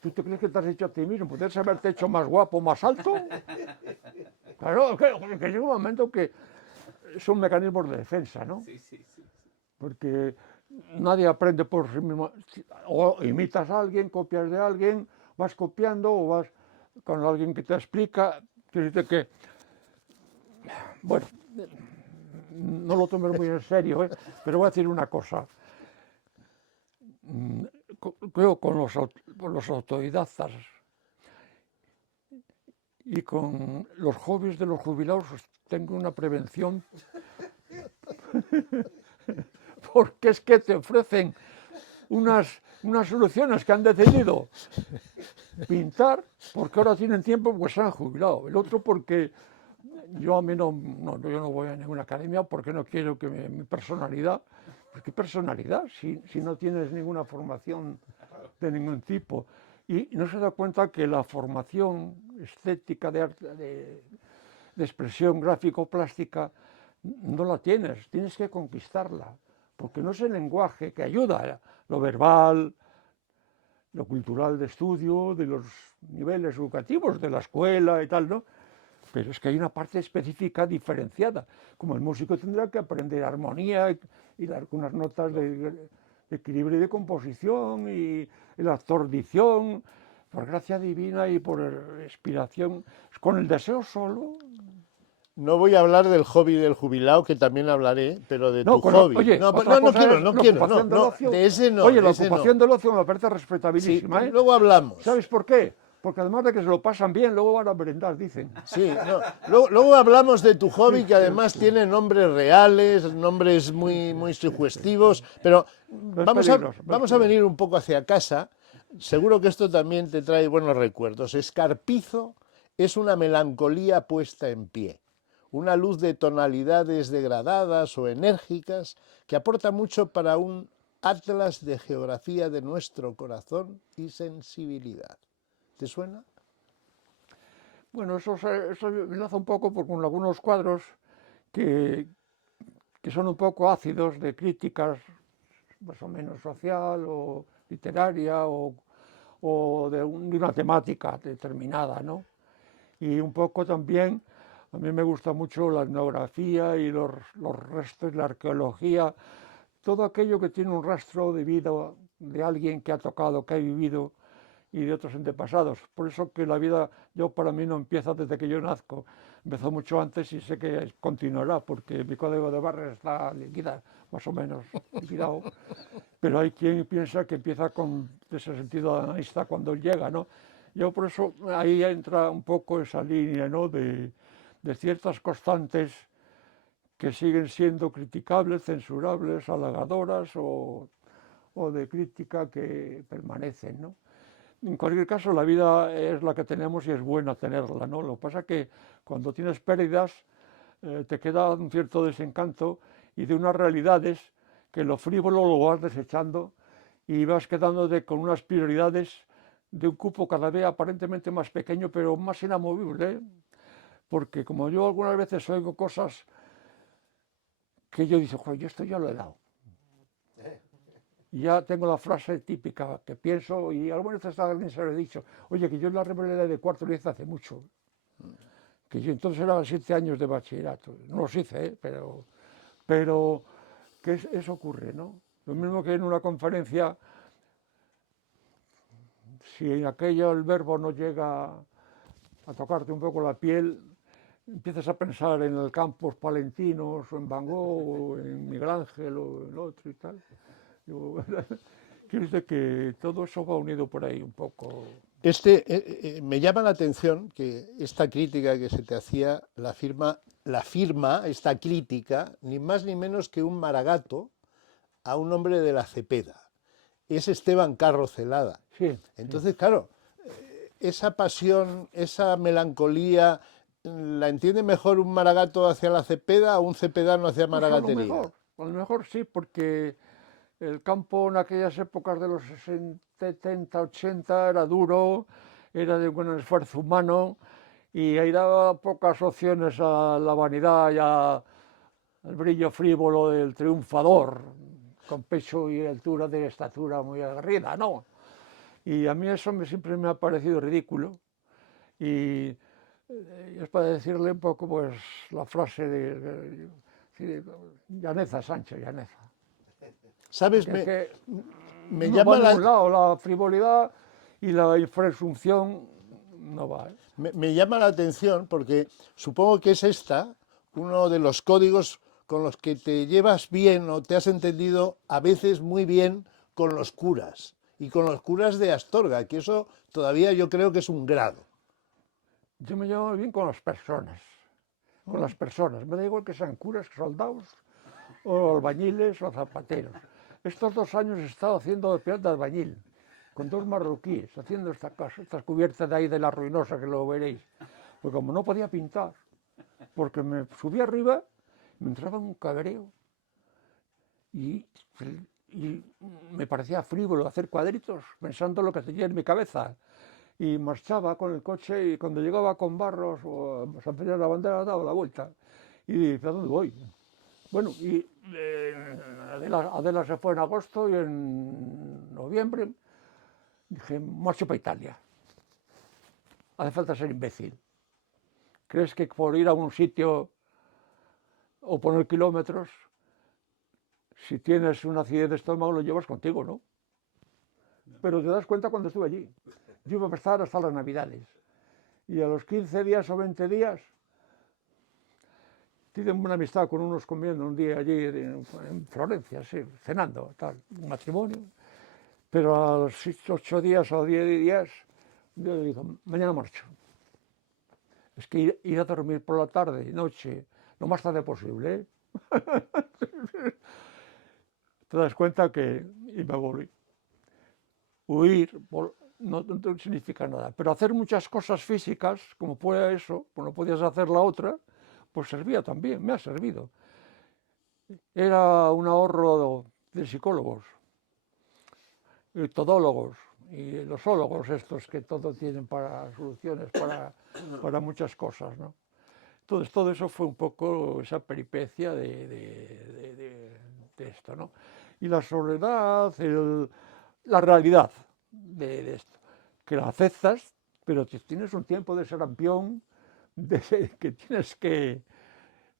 ¿tú te crees que te has hecho a ti mismo? ¿Puedes haberte hecho más guapo, más alto? Claro, que llega un momento que son mecanismos de defensa, ¿no? Sí. Porque nadie aprende por sí mismo. O imitas a alguien, copias de alguien, vas copiando o vas con alguien que te explica. Quiere decir que, bueno, no lo tomes muy en serio, pero voy a decir una cosa. Creo con los autodidactas y con los hobbies de los jubilados tengo una prevención. Porque es que te ofrecen unas soluciones que han decidido pintar porque ahora tienen tiempo, pues se han jubilado. El otro porque yo no voy a ninguna academia porque no quiero que mi personalidad, ¿qué personalidad? Si no tienes ninguna formación de ningún tipo. Y no se da cuenta que la formación estética de expresión gráfico-plástica no la tienes que conquistarla. Porque no es el lenguaje que ayuda, lo verbal, lo cultural de estudio, de los niveles educativos, de la escuela y tal, ¿no? Pero es que hay una parte específica diferenciada, como el músico tendrá que aprender armonía y dar unas notas de equilibrio y de composición, y el actor dicción, por gracia divina y por inspiración, con el deseo solo. No voy a hablar del hobby del jubilado, que también hablaré, pero de No, tu hobby. Oye, no otra cosa quiero, es no la quiero, ocupación del ocio. de ese no. Oye, la de ese ocupación no. del ocio me parece Sí, respetabilísima, ¿eh? luego hablamos. ¿Sabes por qué? porque además de que se lo pasan bien, luego van a merendar, dicen. Sí, no. Luego hablamos de tu hobby, que además tiene nombres reales, nombres muy sugestivos, pero vamos a venir un poco hacia casa. Seguro que esto también te trae buenos recuerdos. Escarpizo es una melancolía puesta en pie, una luz de tonalidades degradadas o enérgicas que aporta mucho para un atlas de geografía de nuestro corazón y sensibilidad. ¿Te suena? Bueno, eso me enlaza un poco con algunos cuadros que son un poco ácidos, de críticas más o menos social o literaria o de una temática determinada, ¿no? Y un poco también, a mí me gusta mucho la etnografía y los restos, la arqueología, todo aquello que tiene un rastro de vida de alguien que ha tocado, que ha vivido y de otros antepasados. Por eso que la vida, para mí no empieza desde que yo nazco, empezó mucho antes y sé que continuará, porque mi código de barras está liquidado, más o menos liquidado, pero hay quien piensa que empieza con ese sentido analista cuando llega, ¿no? Yo por eso ahí entra un poco esa línea, ¿no? de ciertas constantes que siguen siendo criticables, censurables, halagadoras o de crítica que permanecen, ¿no? En cualquier caso, la vida es la que tenemos y es buena tenerla, ¿no? Lo que pasa es que cuando tienes pérdidas te queda un cierto desencanto y de unas realidades que lo frívolo lo vas desechando y vas quedándote con unas prioridades de un cupo cada vez aparentemente más pequeño, pero más inamovible, ¿eh? Porque como yo algunas veces oigo cosas que yo digo, joder, yo esto ya lo he dado. Ya tengo la frase típica que pienso, y algunas veces a alguien se lo he dicho, oye, que yo en la rebelión de cuarto lo hice hace mucho, que yo entonces era 7 años de bachillerato, no los hice, pero que eso ocurre, ¿no? Lo mismo que en una conferencia, si en aquello el verbo no llega a tocarte un poco la piel, empiezas a pensar en el Campos Palentinos, o en Van Gogh, o en Miguel Ángel, o en otro y tal. Quiero decir que todo eso va unido por ahí un poco. Me llama la atención que esta crítica que se te hacía la firma esta crítica, ni más ni menos que un maragato a un hombre de la Cepeda. Es Esteban Carro Celada. Sí, Entonces, sí. claro, esa pasión, esa melancolía, ¿la entiende mejor un maragato hacia la Cepeda o un cepedano hacia Pues Maragatería? a lo mejor sí, porque el campo en aquellas épocas de los 60, 70, 80 era duro, era de buen esfuerzo humano y ahí daba pocas opciones a la vanidad y al brillo frívolo del triunfador, con pecho y altura de estatura muy aguerrida, ¿no? Y a mí eso siempre me ha parecido ridículo. Y es para decirle un poco pues la frase de Llaneza, Sancho, Llaneza. ¿Sabes? Que Me no va a llama ningún lado, la frivolidad y la presunción no va. me llama la atención porque supongo que es uno de los códigos con los que te llevas bien o te has entendido a veces muy bien con los curas y con los curas de Astorga, que eso todavía yo creo que es un grado. Yo me llevo bien con las personas, Me da igual que sean curas, soldados, o albañiles o zapateros. Estos 2 años he estado haciendo de albañil, con 2 marroquíes, haciendo estas cubiertas de ahí de la ruinosa, que lo veréis. Pues como no podía pintar, porque me subí arriba, me entraba un cabreo y me parecía frívolo hacer cuadritos, pensando lo que tenía en mi cabeza. Y marchaba con el coche y cuando llegaba con Barros o a San Felipe de la Bandera daba la vuelta. Y dije, ¿a dónde voy? Bueno, y Adela se fue en agosto y en noviembre dije, marcho para Italia. Hace falta ser imbécil. ¿Crees que por ir a un sitio o poner kilómetros, si tienes una acidez de estómago lo llevas contigo, ¿no? Pero te das cuenta cuando estuve allí. Yo iba a estar hasta las Navidades. Y a los 15 días o 20 días, tuve una amistad con unos comiendo un día allí en Florencia, sí, cenando, tal, un matrimonio. Pero a los 8 días o 10 días Yo le digo, mañana marcho. Es que ir a dormir por la tarde, noche, lo más tarde posible, ¿eh? Te das cuenta que... Y me volví. Huir no significa nada, pero hacer muchas cosas físicas, como fue eso, pues no podías hacer la otra, pues servía también, me ha servido. Era un ahorro de psicólogos, y todólogos, y los ólogos estos que todo tienen para soluciones, para muchas cosas, ¿no? Entonces todo eso fue un poco esa peripecia de esto, ¿no? Y la soledad, la realidad de esto, que la aceptas, pero tienes un tiempo de sarampión, que tienes que...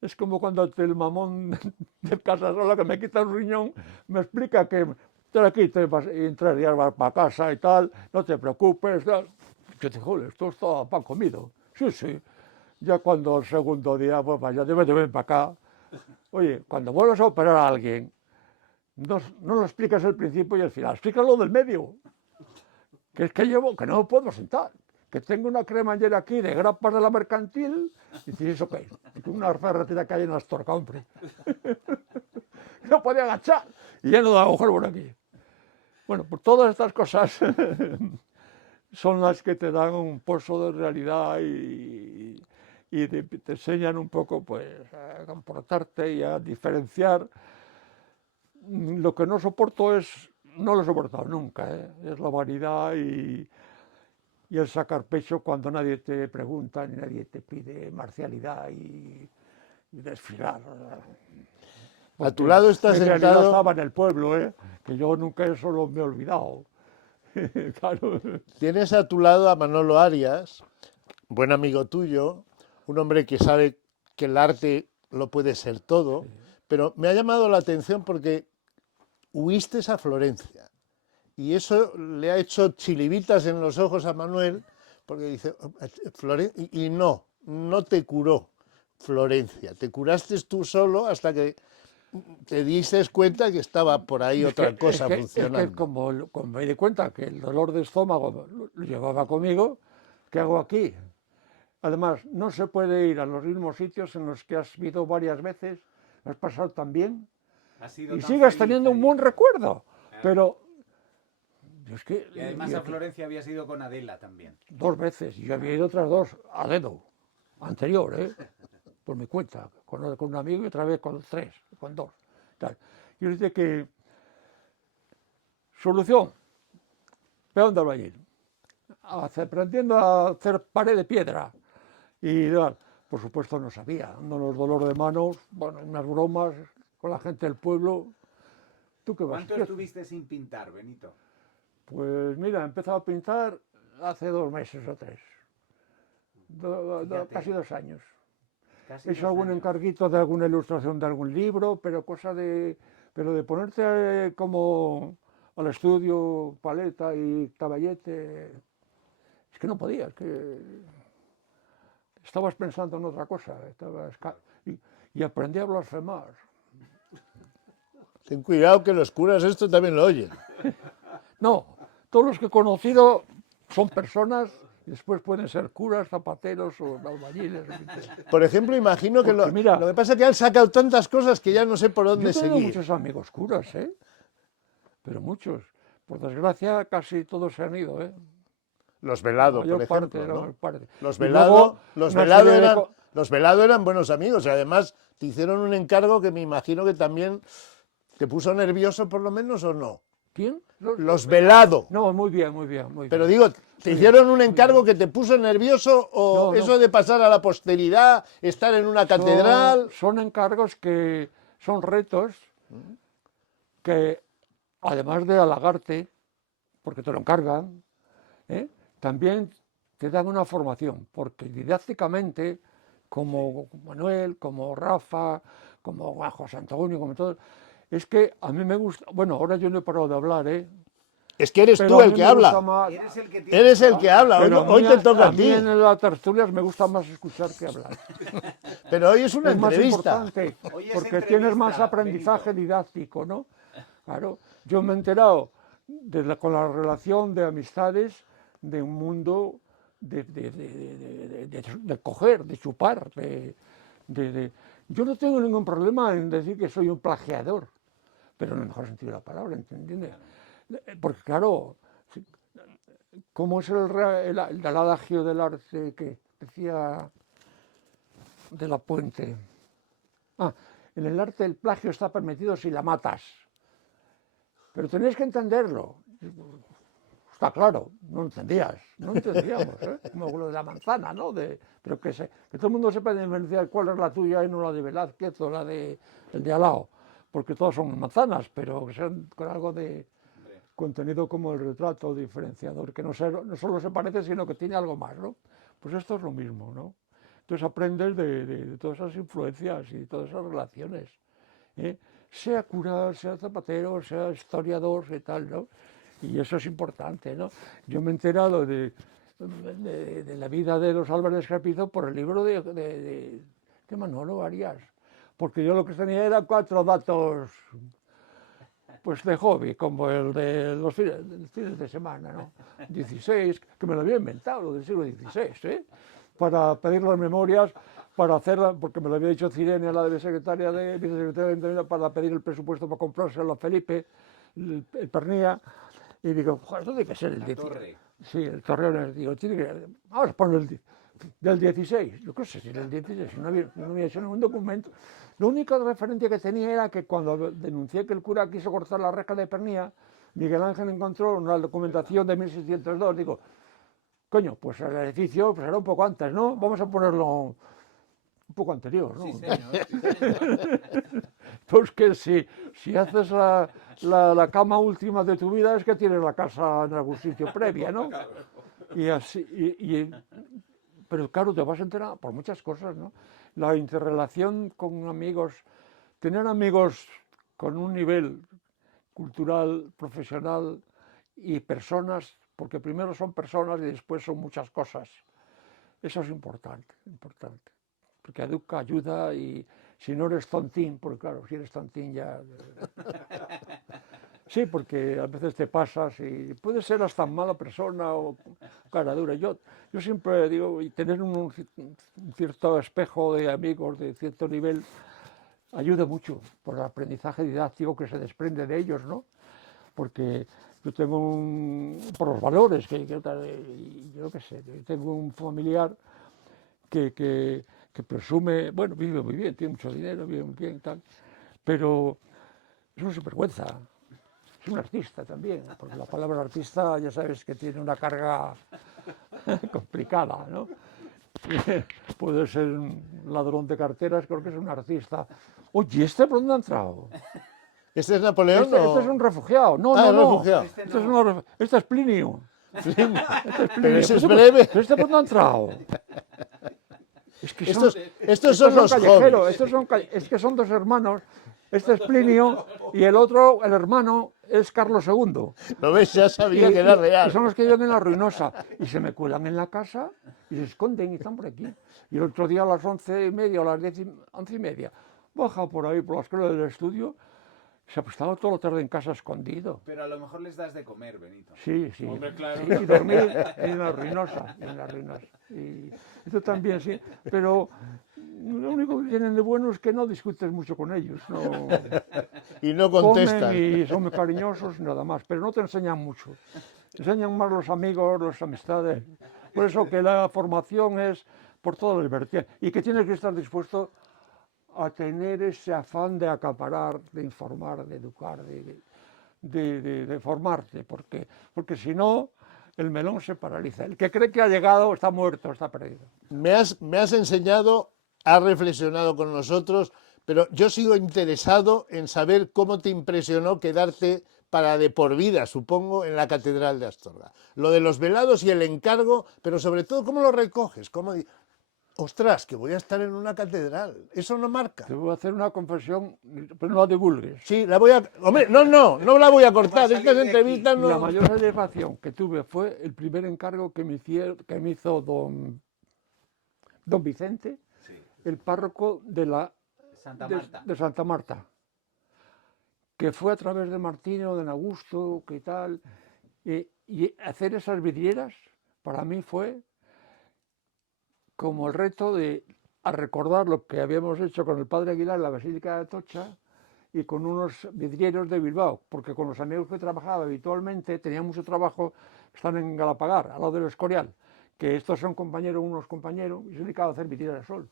Es como cuando el mamón de Casasola que me quita un riñón, me explica que tú aquí te vas a entrar y vas para casa y tal, no te preocupes. Tal. Yo digo, joder, esto está pan comido. Sí, sí. Ya cuando el segundo día, pues vaya, ven para acá. Oye, cuando vuelvas a operar a alguien, no lo explicas el principio y el final, explícalo del medio. Que es que llevo, que no me puedo sentar. Que tengo una cremallera aquí de grapas de la mercantil, y dices, ¿eso qué es? Una ferretería que hay en Astorga, hombre. No podía agachar, y lleno de agujeros por aquí. Bueno, pues todas estas cosas son las que te dan un pozo de realidad y te enseñan un poco pues, a comportarte y a diferenciar. Lo que no soporto no lo he soportado nunca, es la vanidad y el sacar pecho cuando nadie te pregunta ni nadie te pide marcialidad y desfilar. A tu lado está en realidad sentado... estaba en el pueblo, que yo nunca eso lo me he olvidado. Claro. Tienes a tu lado a Manolo Arias, buen amigo tuyo, un hombre que sabe que el arte lo puede ser todo, pero me ha llamado la atención porque huiste a Florencia y eso le ha hecho chilivitas en los ojos a Manuel porque dice, y no te curó Florencia, te curaste tú solo hasta que te diste cuenta que estaba por ahí otra cosa funcionando. Es que como me di cuenta que el dolor de estómago lo llevaba conmigo, ¿qué hago aquí? Además, no se puede ir a los mismos sitios en los que has ido varias veces, has pasado tan bien, y sigues teniendo un buen recuerdo. Claro. Pero es que... Y además a Florencia habías ido con Adela también. 2 veces, y yo había ido otras 2 a dedo, anterior, por mi cuenta, con un amigo y otra vez con 3, con 2. Tal. Y dice que, solución, peón de albañil, aprendiendo a hacer pared de piedra. Y por supuesto no sabía, dándonos dolor de manos, bueno, unas bromas con la gente del pueblo. ¿Tú qué vas? ¿Cuánto estuviste sin pintar, Benito? Pues mira, he empezado a pintar hace 2 meses o 3, casi 2 años. He hecho algún encarguito de alguna ilustración de algún libro, pero de ponerte como al estudio, paleta y caballete, es que no podía, es que estabas pensando en otra cosa, y aprendí a blasfemar. Ten cuidado que los curas esto también lo oyen. No, todos los que he conocido son personas, y después pueden ser curas, zapateros o albañiles. Por ejemplo, imagino que lo que pasa es que han sacado tantas cosas que ya no sé por dónde seguir. Yo tengo seguir. muchos amigos curas, pero muchos. Por desgracia, casi todos se han ido, Los Velado, por ejemplo, ¿no? Los Velado eran buenos amigos y además te hicieron un encargo que me imagino que también te puso nervioso por lo menos, ¿o no? ¿Quién? Los Velado. No, muy bien. Pero digo, ¿te hicieron un encargo que te puso nervioso o no, eso de pasar a la posteridad, estar en una catedral? Son encargos que son retos que, además de halagarte, porque te lo encargan, también te dan una formación, porque didácticamente, como Manuel, como Rafa, como José Antonio, como todos, es que a mí me gusta, bueno, ahora yo no he parado de hablar, Es que eres tú el que habla. Eres el que habla. Hoy te toca a ti. A mí en las tertulias me gusta más escuchar que hablar. Pero hoy es una entrevista. Más importante, porque tienes más aprendizaje didáctico, ¿no? Claro, yo me he enterado con la relación de amistades de un mundo de coger, de chupar. Yo no tengo ningún problema en decir que soy un plagiador, pero en el mejor sentido de la palabra, ¿entiendes? Porque claro, ¿cómo es el adagio del arte que decía de la Puente? En el arte el plagio está permitido si la matas, pero tenéis que entenderlo. Está claro, no entendíamos, ¿eh? Como lo de la manzana, ¿no? Pero que todo el mundo sepa diferenciar cuál es la tuya y no la de Velázquez o la de el de al lado, porque todas son manzanas, pero que sean con algo de contenido como el retrato diferenciador, que no solo se parece, sino que tiene algo más, ¿no? Pues esto es lo mismo, ¿no? Entonces aprendes de todas esas influencias y de todas esas relaciones, ¿eh? Sea cura, sea zapatero, sea historiador y tal, ¿no? Y eso es importante, ¿no? Yo me he enterado de la vida de los Álvarez Escarpizo por el libro de Manolo Arias, porque yo lo que tenía eran 4 datos pues de hobby, como el de los fines de semana, ¿no? 16, que me lo había inventado, lo del siglo XVI, ¿eh? Para pedir las memorias, para hacerla, porque me lo había dicho Cirene, la vicesecretaria de Ayuntamiento, para pedir el presupuesto para comprárselo a Felipe, el Pernía, y digo, joder, esto tiene que ser el 16. Sí, el Torreón, digo, vamos a poner del 16, yo qué sé si era el 16, no había hecho ningún documento. La única referencia que tenía era que cuando denuncié que el cura quiso cortar la reja de Pernía, Miguel Ángel encontró una documentación de 1602, digo, coño, pues el edificio pues era un poco antes, ¿no? Vamos a ponerlo un poco anterior, ¿no? Sí, señor. Pues que si haces la cama última de tu vida es que tienes la casa en algún sitio previa, ¿no? Y así, pero claro, te vas a enterar por muchas cosas, ¿no? La interrelación con amigos, tener amigos con un nivel cultural, profesional y personas, porque primero son personas y después son muchas cosas. Eso es importante, importante. Porque educa, ayuda y si no eres tontín, porque claro, si eres tontín ya... Sí, porque a veces te pasas y puedes ser hasta mala persona o cara dura. Yo siempre digo, y tener un cierto espejo de amigos de cierto nivel ayuda mucho por el aprendizaje didáctico que se desprende de ellos, ¿no? Porque yo tengo por los valores, yo qué sé, tengo un familiar que presume, bueno, vive muy bien, tiene mucho dinero, vive muy bien y tal, pero es un sinvergüenza. Es un artista también, porque la palabra artista ya sabes que tiene una carga complicada, ¿no? Puede ser un ladrón de carteras, creo que es un artista. Oye, ¿este por dónde ha entrado? ¿Este es Napoleón Este es un refugiado. No, no, es no. refugiado. Este es Plinio. Pero ese es breve. ¿Este por dónde ha entrado? Es que estos son los callejeros, hobbies. es que son 2 hermanos. Este es Plinio y el otro, el hermano, es Carlos II. ¿Lo ves? Ya sabía que era real. Y son los que viven en la Ruinosa. Y se me cuelan en la casa y se esconden y están por aquí. Y el otro día a las 11:30 o a las 11:30, baja por ahí, por la escuela del estudio, se ha estado toda la tarde en casa escondido. Pero a lo mejor les das de comer, Benito. Sí, sí. Hombre, claro. Sí, y dormir en la Ruinosa, Y esto también, sí. Pero lo único que tienen de bueno es que no discutes mucho con ellos. No, Y no contestan. comen y son muy cariñosos y nada más, pero no te enseñan mucho. Te enseñan más los amigos, las amistades. Por eso que la formación es por toda la vertientes y que tienes que estar dispuesto a tener ese afán de acaparar, de informar, de educar, de formarte, porque si no, el melón se paraliza. El que cree que ha llegado está muerto, está perdido. Me has enseñado, has reflexionado con nosotros, pero yo sigo interesado en saber cómo te impresionó quedarte para de por vida, supongo, en la Catedral de Astorga. Lo de los velados y el encargo, pero sobre todo, ¿cómo lo recoges? Ostras, que voy a estar en una catedral. Eso no marca. Te voy a hacer una confesión, pero no la divulgues. Sí, la voy a... Hombre, no la voy a cortar. Estas entrevistas no... La mayor satisfacción que tuve fue el primer encargo que me hizo don Vicente, Sí. el párroco de Santa Marta, que fue a través de Martino, de Augusto, que tal, y hacer esas vidrieras para mí fue como el reto de a recordar lo que habíamos hecho con el padre Aguilar en la Basílica de Atocha y con unos vidrieros de Bilbao, porque con los amigos que trabajaba habitualmente tenía mucho trabajo, están en Galapagar, al lado del Escorial, que estos son compañeros, unos compañeros, y se dedicaban a hacer vidriera de sol.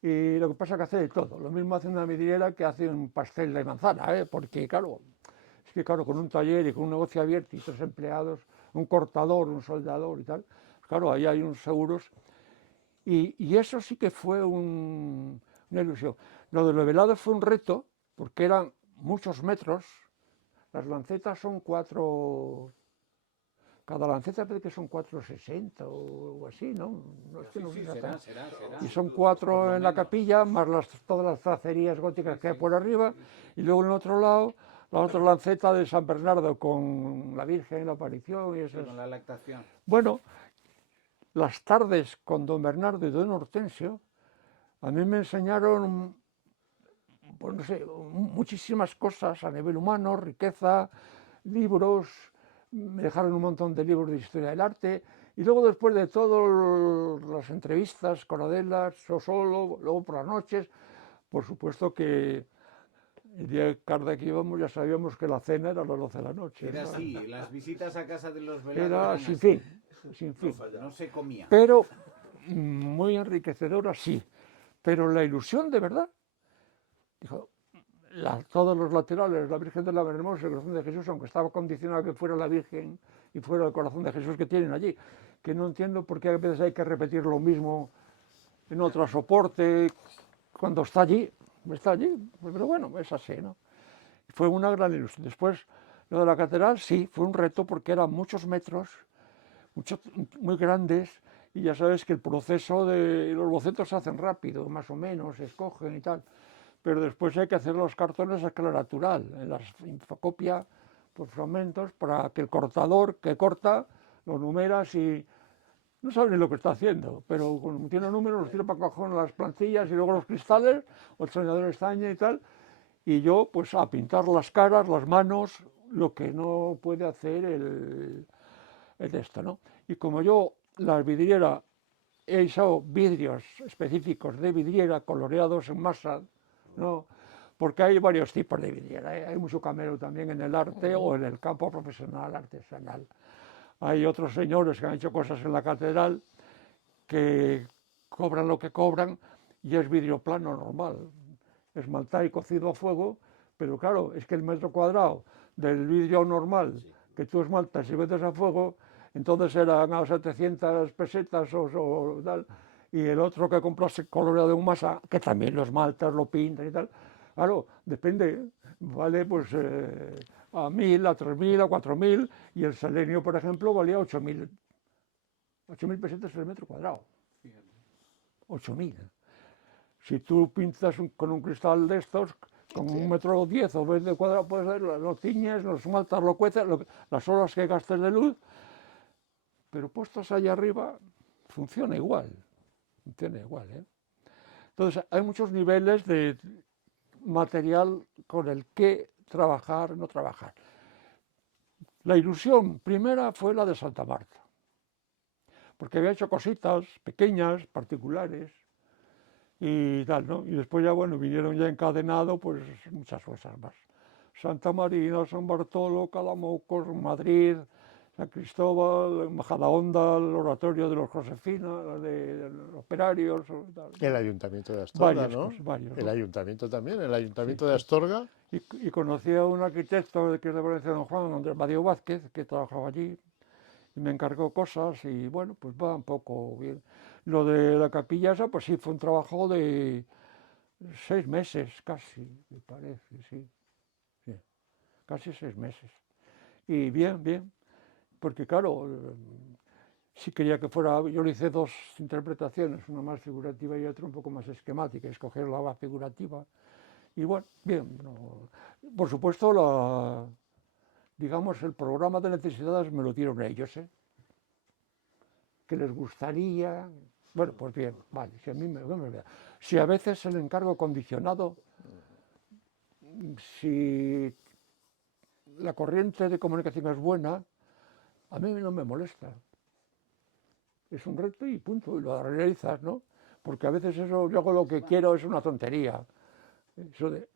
Y lo que pasa es que hace de todo, lo mismo hace una vidriera que hace un pastel de manzana, porque claro, es que claro, con un taller y con un negocio abierto y 3 empleados, un cortador, un soldador y tal, claro, ahí hay unos seguros. Y eso sí que fue una ilusión. Lo de los velados fue un reto, porque eran muchos metros. Las lancetas son 4, cada lanceta parece que son 4,60 o así, ¿no? No es que no sé será, exactamente. Y son por 4 lo en la menos. capilla, más todas las tracerías góticas que hay por arriba, y luego en el otro lado, la otra lanceta de San Bernardo con la Virgen, la aparición y Sí, esas. con la lactación. Bueno, las tardes con don Bernardo y don Hortensio, a mí me enseñaron, pues no sé, muchísimas cosas a nivel humano, riqueza, libros, me dejaron un montón de libros de historia del arte, y luego después de todo, las entrevistas con Adela, yo solo, luego por las noches, por supuesto que el día que íbamos ya sabíamos que la cena era a las 12 de la noche. Era ¿no? así, las visitas a casa de los velados Era eran sin así. fin, sin fin. No se comía. Pero muy enriquecedora, sí. Pero la ilusión de verdad, dijo, todos los laterales, la Virgen de la Hermosa, el corazón de Jesús, aunque estaba condicionado que fuera la Virgen y fuera el corazón de Jesús que tienen allí, que no entiendo por qué a veces hay que repetir lo mismo en otro soporte cuando está allí, pero bueno, es así, ¿no? Fue una gran ilusión. Después, lo de la catedral, sí, fue un reto porque eran muchos metros, muchos, muy grandes, y ya sabes que el proceso de los bocetos se hacen rápido, más o menos, se escogen y tal, pero después hay que hacer los cartones a escala natural, en la infocopia por fragmentos, para que el cortador que corta lo numeras y no sabe ni lo que está haciendo, pero como tiene números los tiro para cajón las plantillas y luego los cristales, o el soñador estaña y tal, y yo pues a pintar las caras, las manos, lo que no puede hacer el esto, ¿no? Y como yo, la vidriera, he usado vidrios específicos de vidriera coloreados en masa, ¿no? Porque hay varios tipos de vidriera, ¿eh? Hay mucho camero también en el arte o en el campo profesional, artesanal. Hay otros señores que han hecho cosas en la catedral que cobran lo que cobran y es vidrio plano normal, esmaltado y cocido a fuego, pero claro, es que el metro cuadrado del vidrio normal que tú esmaltas y metes a fuego, entonces eran a 700 pesetas o tal, y el otro que compras coloreado en masa, que también lo esmaltas, lo pintas y tal, claro, depende, vale pues a 1.000, a 3.000, a 4.000, y el selenio, por ejemplo, valía 8.000 pesetas el metro cuadrado. 8.000. Si tú pintas con un cristal de estos, con 1,10 m o 20 cuadrados, puedes lo tiñes, lo esmaltas, lo cueces, las horas que gastes de luz, pero puestos allá arriba, funciona igual. Funciona igual, ¿eh? Entonces, hay muchos niveles de material con el que trabajar, no trabajar. La ilusión primera fue la de Santa Marta, porque había hecho cositas pequeñas, particulares, y tal, ¿no? Y después ya, bueno, vinieron ya encadenado, pues muchas cosas más. Santa Marina, San Bartolo, Calamocos, Madrid, San Cristóbal, Majadahonda, el oratorio de los Josefina, de los operarios, tal. El Ayuntamiento de Astorga, Varias ¿no? cosas, varios, El ¿no? Ayuntamiento también, el Ayuntamiento Sí, de sí. Astorga. Y conocí a un arquitecto que es de Valencia, don Juan, Andrés Badío Vázquez, que trabajaba allí, y me encargó cosas, y bueno, pues va un poco bien. Lo de la capilla esa, pues sí, fue un trabajo de 6 meses casi, me parece, sí, sí, casi 6 meses. Y bien, bien, porque claro, sí quería que fuera, yo le hice 2 interpretaciones, una más figurativa y otra un poco más esquemática, escoger la más figurativa. Y bueno, bien, no. Por supuesto, digamos, el programa de necesidades me lo dieron ellos, ¿eh? Que les gustaría, bueno, pues bien, vale, si a mí si a veces el encargo condicionado, si la corriente de comunicación es buena, a mí no me molesta. es un reto y punto, y lo realizas, ¿no? Porque a veces eso, yo hago lo que quiero, es una tontería. Eso de,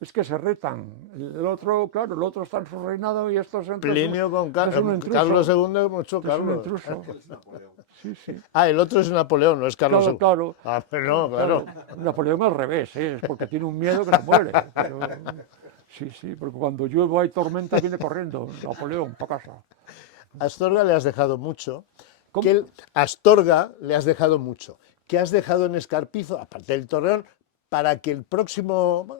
es que se retan. El otro, claro, el otro está en su reinado y esto es Plinio con es un intruso. Carlos II, mucho Es un Carlos. intruso. Sí, sí. Ah, el otro es Napoleón, no es Carlos Claro, II. claro. Ah, pero no, claro. Napoleón al revés, ¿eh? Es porque tiene un miedo que se muere. Pero, sí, sí, porque cuando llueve hay tormenta viene corriendo Napoleón para casa. Astorga le has dejado mucho. ¿Cómo? Astorga le has dejado mucho. ¿Qué has dejado en Escarpizo, aparte del Torreón, para que el próximo,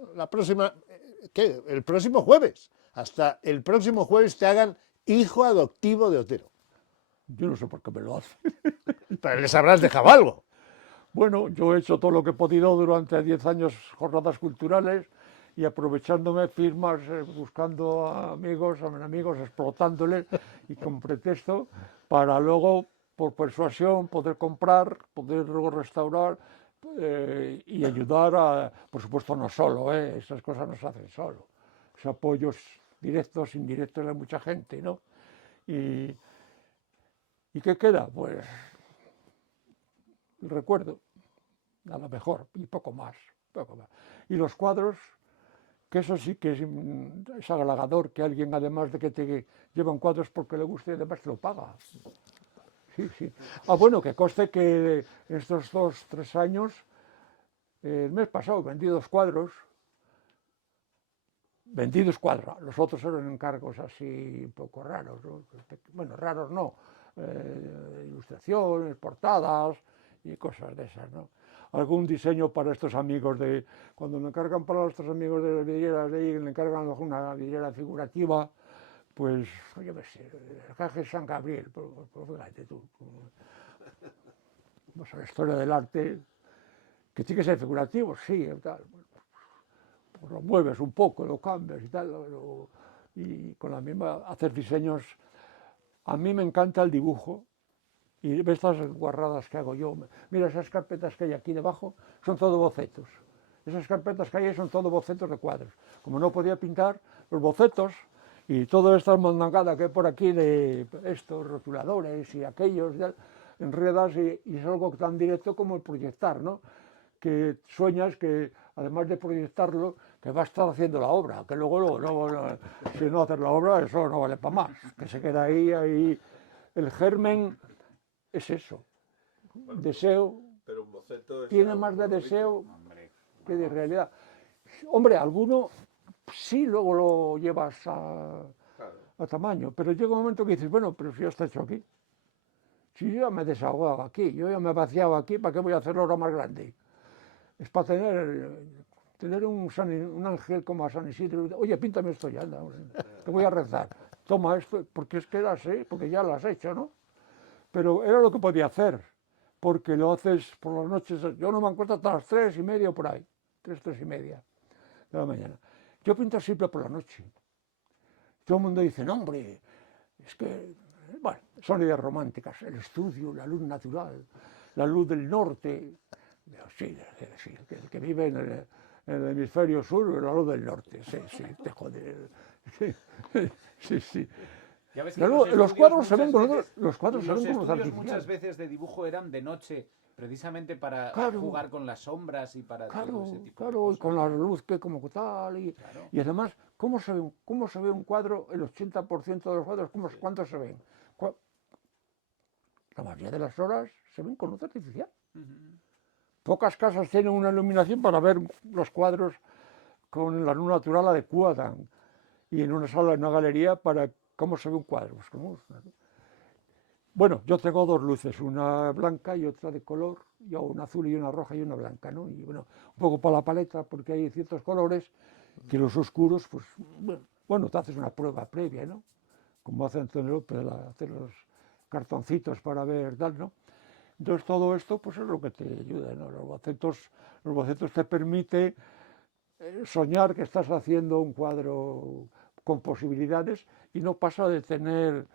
el próximo jueves, hasta el próximo jueves te hagan hijo adoptivo de Otero? Yo no sé por qué me lo hace. Pero les habrás dejado algo. Bueno, yo he hecho todo lo que he podido durante 10 años, jornadas culturales, y aprovechándome firmas, buscando a amigos, explotándoles, y con pretexto para luego, por persuasión, poder comprar, poder luego restaurar y ayudar a, por supuesto, no solo, esas cosas no se hacen solo. Los apoyos directos, indirectos de mucha gente, ¿no? ¿Y qué queda? Pues el recuerdo, a lo mejor, y poco más, poco más. Y los cuadros, que eso sí que es halagador, que alguien, además de que te lleva un cuadro, es porque le gusta y además te lo paga. Sí, sí. Ah, bueno, que conste que en estos 2, 3 años, el mes pasado, vendí 2 cuadros, los otros eran encargos así un poco raros, ¿no? Bueno, raros no, ilustraciones, portadas y cosas de esas, ¿no? Algún diseño para estos amigos de, cuando me encargan para estos amigos de las vidrieras de ahí, me encargan una vidriera figurativa, pues, yo qué sé, el Caje San Gabriel, pues fíjate tú, pues la historia del arte, que tiene que ser figurativo, sí, tal, pues lo mueves un poco, lo cambias y tal, y con la misma, hacer diseños. A mí me encanta el dibujo, y ves estas guarradas que hago yo. Mira, esas carpetas que hay aquí debajo son todo bocetos. Esas carpetas que hay ahí son todo bocetos de cuadros. Como no podía pintar, los bocetos y toda esta mandangada que hay por aquí de estos rotuladores y aquellos, enredas, y es algo tan directo como el proyectar, ¿no? Que sueñas que, además de proyectarlo, que va a estar haciendo la obra, que luego si no haces la obra, eso no vale para más, que se queda ahí. El germen es eso, deseo, Pero un boceto es tiene algo más de muy deseo rico. que de realidad. Hombre, alguno sí luego lo llevas a tamaño, pero llega un momento que dices, bueno, pero si ya está hecho aquí, si yo ya me he desahogado aquí, yo ya me he vaciado aquí, ¿para qué voy a hacerlo ahora más grande? Es para tener un ángel como a San Isidro. Oye, píntame esto ya, anda, te voy a rezar. Toma esto, porque es que era así, porque ya lo has hecho, ¿no? Pero era lo que podía hacer, porque lo haces por las noches. Yo no me acuesto hasta las 3:30 por ahí, 3:30 de la mañana. Yo pinto siempre por la noche. Todo el mundo dice, no, hombre, es que, bueno, son ideas románticas, el estudio, la luz natural, la luz del norte. Sí, que vive en el hemisferio sur, la luz del norte, sí, te jode. Sí. Ya ves que Claro, los cuadros se ven con los estudios artificiales. muchas veces de dibujo eran de noche, precisamente para Claro. jugar con las sombras y para todo Claro, ese tipo de claro, y cosas. con la luz que como tal, Claro. y además, ¿cómo se ve un cuadro? El 80% de los cuadros, ¿cuántos se ven? La mayoría de las horas se ven con luz artificial. Pocas casas tienen una iluminación para ver los cuadros con la luz natural adecuada, y en una sala, en una galería, para cómo se ve un cuadro. Pues, bueno, yo tengo 2 luces, una blanca y otra de color, yo una azul y una roja y una blanca, ¿no? Y bueno, un poco para la paleta, porque hay ciertos colores que los oscuros, pues, bueno, te haces una prueba previa, ¿no? Como hace Antonio López, hacer los cartoncitos para ver tal, ¿no? Entonces todo esto, pues es lo que te ayuda, ¿no? Los bocetos te permiten soñar que estás haciendo un cuadro con posibilidades y no pasa de tener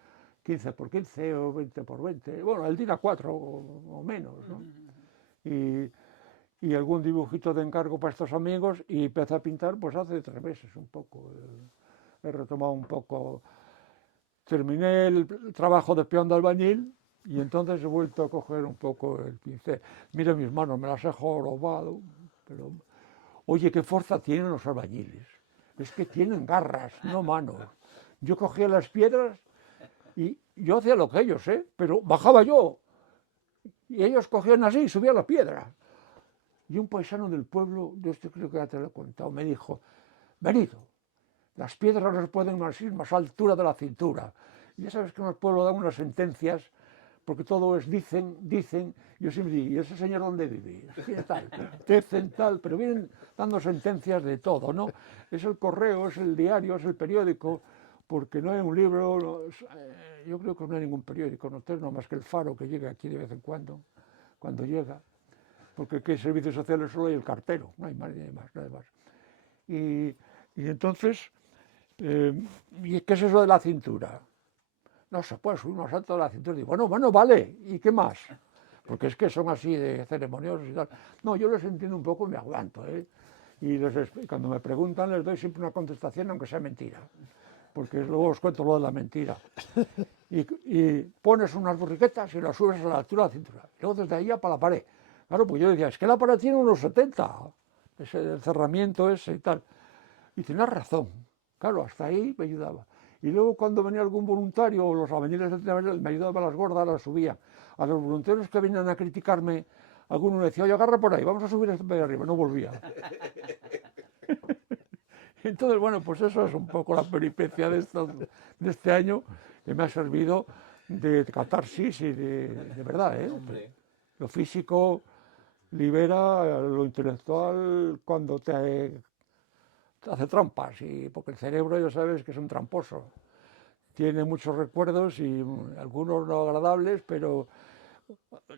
15 por 15 o 20 por 20, bueno, el DIN A4 o menos, ¿no? Y algún dibujito de encargo para estos amigos, y empecé a pintar pues hace 3 meses un poco. He retomado un poco, terminé el trabajo de peón de albañil Y entonces he vuelto a coger un poco el pincel. Mira mis manos, me las he jorobado, pero oye, qué fuerza tienen los albañiles. Es que tienen garras, no manos. Yo cogía las piedras y yo hacía lo que ellos, pero bajaba yo. Y ellos cogían así y subían la piedra. Y un paisano del pueblo, de esto creo que ya te lo he contado, me dijo, Benito, las piedras no se pueden así más altura de la cintura. Y ya sabes que en el pueblo dan unas sentencias, porque todo es dicen, dicen. Yo siempre digo, ¿y ese señor dónde vive? ¿Qué tal? Dicen tal, pero vienen dando sentencias de todo, ¿no? Es el correo, es el diario, es el periódico, porque no hay un libro, yo creo que no hay ningún periódico, no tengo más que el Faro que llega aquí de vez en cuando llega, porque aquí hay servicios sociales solo hay el cartero, no hay más, nada más. Y entonces, ¿y qué es eso de la cintura? No se puede subir más alto de la cintura. Digo, bueno, vale, ¿y qué más? Porque es que son así de ceremoniosos y tal. No, yo les entiendo un poco y me aguanto, Y cuando me preguntan les doy siempre una contestación, aunque sea mentira. Porque luego os cuento lo de la mentira. Y pones unas borriquetas y las subes a la altura de la cintura. Y luego desde ahí ya para la pared. Claro, pues yo decía, es que la pared tiene unos 70, ese cerramiento ese y tal. Y tenías razón. Claro, hasta ahí me ayudaba. Y luego cuando venía algún voluntario o los albañiles me ayudaban a las gordas, las subía. A los voluntarios que venían a criticarme, alguno me decía, oye, agarra por ahí, vamos a subir esto de arriba. No volvía. Entonces, bueno, pues eso es un poco la peripecia de este año, que me ha servido de catarsis y de verdad, Lo físico libera lo intelectual cuando te hace trampas, porque el cerebro ya sabes que es un tramposo. Tiene muchos recuerdos y algunos no agradables, pero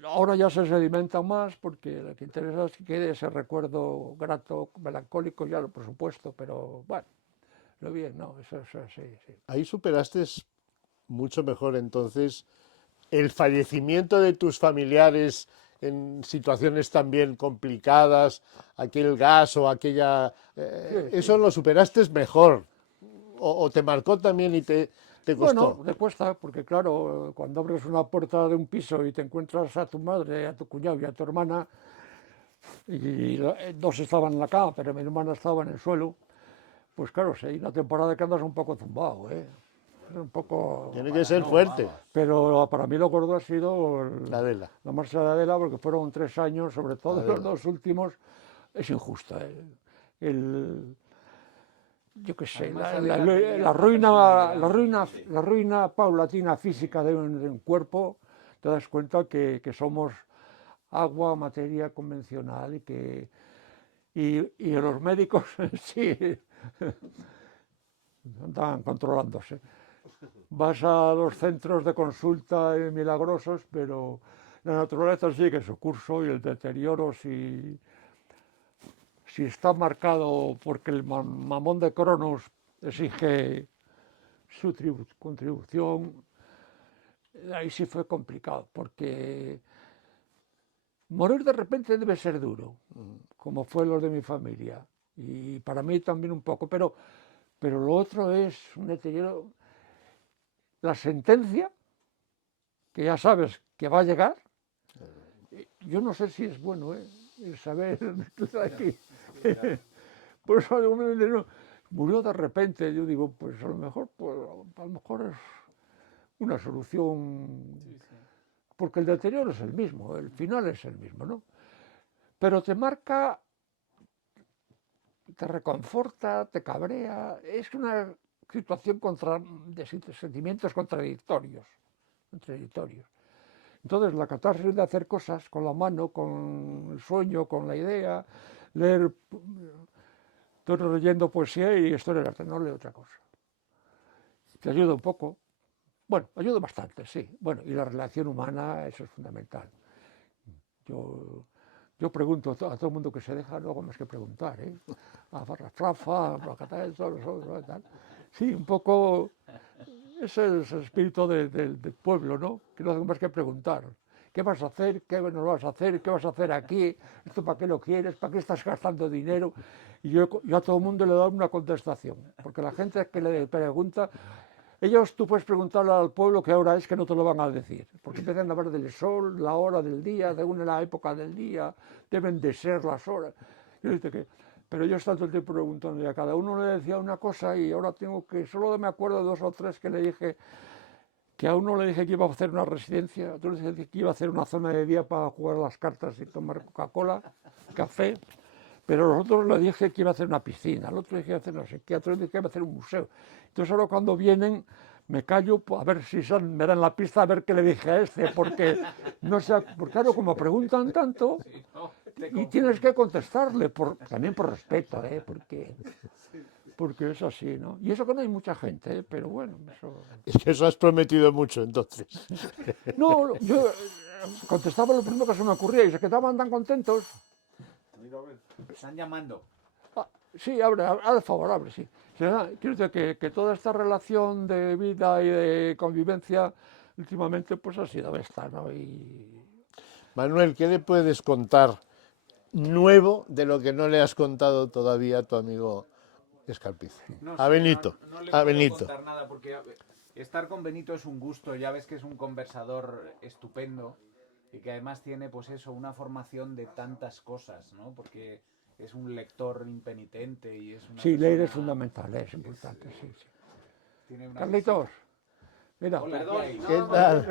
ahora ya se sedimentan más porque lo que interesa es que quede ese recuerdo grato, melancólico, ya por supuesto, pero bueno, lo bien, no, eso sí, sí. Ahí superaste mucho mejor entonces el fallecimiento de tus familiares en situaciones también complicadas, aquel gas o aquella... Sí, eso sí. lo superaste mejor, o te marcó también y te costó. Bueno, te cuesta, porque claro, cuando abres una puerta de un piso y te encuentras a tu madre, a tu cuñado y a tu hermana, y dos estaban en la cama, pero mi hermana estaba en el suelo, pues claro, sí, hay una temporada que andas un poco zumbado, un poco... Tiene que ser fuerte, Pero para mí lo gordo ha sido la Adela. la marcha de Adela, porque fueron 3 años, sobre todo Adela. los 2 últimos, es injusta. Yo qué sé, Además, Adela tenía una la ruina paulatina física de un cuerpo, te das cuenta que somos agua, materia convencional y los médicos sí andan controlándose. Vas a los centros de consulta milagrosos, pero la naturaleza sigue su curso y el deterioro, si está marcado porque el mamón de Cronos exige su contribución, ahí sí fue complicado, porque morir de repente debe ser duro, como fue lo de mi familia, y para mí también un poco, pero lo otro es un deterioro. La sentencia, que ya sabes que va a llegar, yo no sé si es bueno, el saber que está aquí. Por eso murió de repente, yo digo, pues a lo mejor es una solución, porque el deterioro es el mismo, el final es el mismo, ¿no? Pero te marca, te reconforta, te cabrea, es una situación de sentimientos contradictorios. Entonces, la catarsis de hacer cosas con la mano, con el sueño, con la idea, leer, estoy leyendo poesía y historia del arte, no leo otra cosa. Te ayuda un poco. Bueno, ayuda bastante, sí. Bueno, y la relación humana, eso es fundamental. Yo pregunto a todo el mundo que se deja, no hago más que preguntar, A Rafa, a Catalán, todos los otros, tal. Sí, un poco ese es el espíritu del pueblo, ¿no? Que no hace más que preguntar. ¿Qué vas a hacer? ¿Qué no vas a hacer? ¿Qué vas a hacer aquí? ¿Esto para qué lo quieres? ¿Para qué estás gastando dinero? Y yo a todo el mundo le doy una contestación, porque la gente que le pregunta, Ellos, tú puedes preguntarle al pueblo qué hora es, que no te lo van a decir, porque empiezan a hablar del sol, la hora del día, según la época del día, deben de ser las horas. Yo dice que, pero yo estaba todo el tiempo preguntando, y a cada uno le decía una cosa, y ahora tengo que, solo me acuerdo de 2 o 3 que le dije, que a uno le dije que iba a hacer una residencia, a otro le dije que iba a hacer una zona de día para jugar a las cartas y tomar Coca-Cola, café, pero a los otros le dije que iba a hacer una piscina, al otro le dije que iba a hacer no sé qué, a otro le dije que iba a hacer un museo. Entonces ahora cuando vienen me callo a ver si me dan la pista, a ver qué le dije a este, porque no sé, porque claro, como preguntan tanto, y tienes que contestarle, también por respeto, porque es así, ¿no? Y eso que no hay mucha gente, pero bueno, eso... Es que eso has prometido mucho, entonces. No, yo contestaba lo primero que se me ocurría y se quedaban tan contentos. Están llamando. Ah, sí, haz favor, abre, sí. Quiero decir que toda esta relación de vida y de convivencia últimamente pues ha sido esta, ¿no? Manuel, ¿qué le puedes contar nuevo de lo que no le has contado todavía a tu amigo Escarpizo? No A sé, Benito, no le a puedo Benito. contar nada porque estar con Benito es un gusto. Ya ves que es un conversador estupendo y que además tiene, pues eso, una formación de tantas cosas, ¿no? Porque es un lector impenitente y es una Sí, leer es persona- fundamental, es importante, sí. tiene una Carlitos, mira, Hola, ¿qué hay? ¿Qué tal?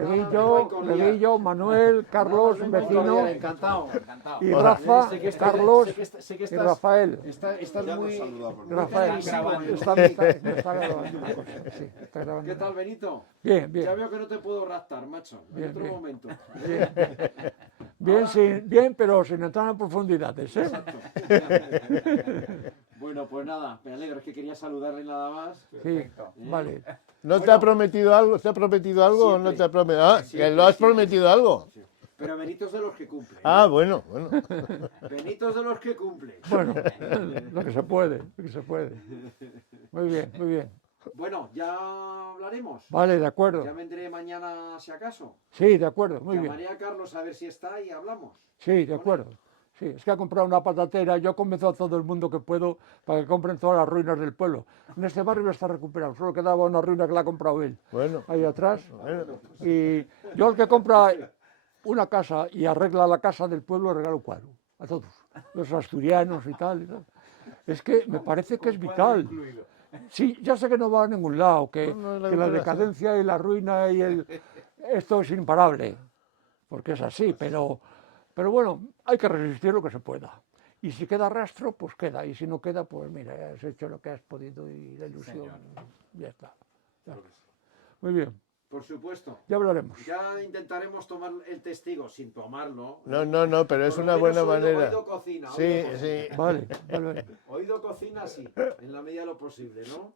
Reguillo, Manuel, Carlos, un vecino, Encantado. Encantado. y Hola. Rafa, Sé que estás- Carlos sé que y estás- Rafael. Estás muy... Rafael, Están grabando. me está grabando una cosa, sí, está grabando ¿Qué una tal, Benito? Bien, Ya bien, veo que no te puedo raptar, macho. En Bien, otro bien. momento. bien, bien, pero sin entrar en profundidades, ¿eh? Exacto. Bueno, pues nada, me alegro, es que quería saludarle nada más. Sí, Perfecto. vale. ¿No te Bueno. ha prometido algo? ¿Te ha prometido algo o no Siempre. te ha prometido? Ah, Siempre, ¿que lo has siempre. prometido algo? Sí. Pero Benito es de los que cumple. ¿eh? Ah, bueno, bueno. Benito es de los que cumple. Bueno, lo que se puede, lo que se puede. Muy bien, muy bien. Bueno, ya hablaremos. Vale, de Ya acuerdo. vendré mañana si acaso. Sí, de acuerdo, muy bien. Llamaré a Carlos a ver si está y hablamos. Sí, de acuerdo. Sí, es que ha comprado una patatera. Yo convenzo a todo el mundo que puedo para que compren todas las ruinas del pueblo. En este barrio está recuperado. Solo quedaba una ruina que la ha comprado él. Bueno, Ahí atrás. bueno. Y yo al que compra una casa y arregla la casa del pueblo regalo un cuadro. A todos. Los asturianos y tal. Es que me parece que es vital. Incluido. Sí, ya sé que no va a ningún lado, que, No, la que la recuperación. decadencia y la ruina y esto es imparable, porque es así, pero bueno, hay que resistir lo que se pueda. Y si queda rastro, pues queda, y si no queda, pues mira, has hecho lo que has podido y la ilusión, ya está. Ya está. Muy bien, Por supuesto. ya hablaremos. Ya intentaremos tomar el testigo sin tomarlo. No, pero es Por lo una buena menos manera. Oído cocina, Sí, oído cocina. sí. Vale, vale. Oído cocina, sí, en la medida de lo posible, ¿no?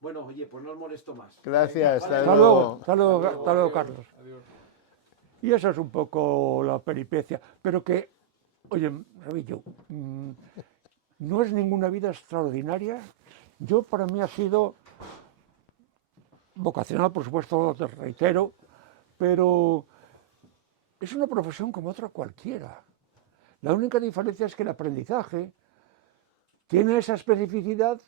Bueno, oye, pues no os molesto más. Gracias, hasta Hasta luego. luego, hasta luego, hasta luego, Carlos. Y esa es un poco la peripecia, pero que, oye, Rabillo, no es ninguna vida extraordinaria. Yo, para mí, ha sido vocacional, por supuesto, te reitero, pero es una profesión como otra cualquiera. La única diferencia es que el aprendizaje tiene esa especificidad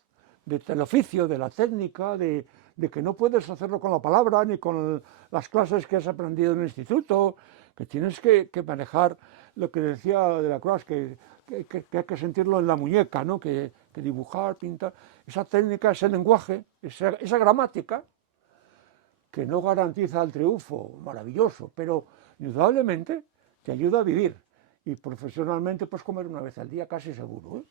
del oficio, de la técnica, de que no puedes hacerlo con la palabra ni con las clases que has aprendido en el instituto, que tienes que manejar lo que decía de la Croix, que hay que sentirlo en la muñeca, ¿no? que dibujar, pintar, esa técnica, ese lenguaje, esa gramática, que no garantiza el triunfo, maravilloso, pero indudablemente te ayuda a vivir. Y profesionalmente, pues comer una vez al día casi seguro, ¿eh?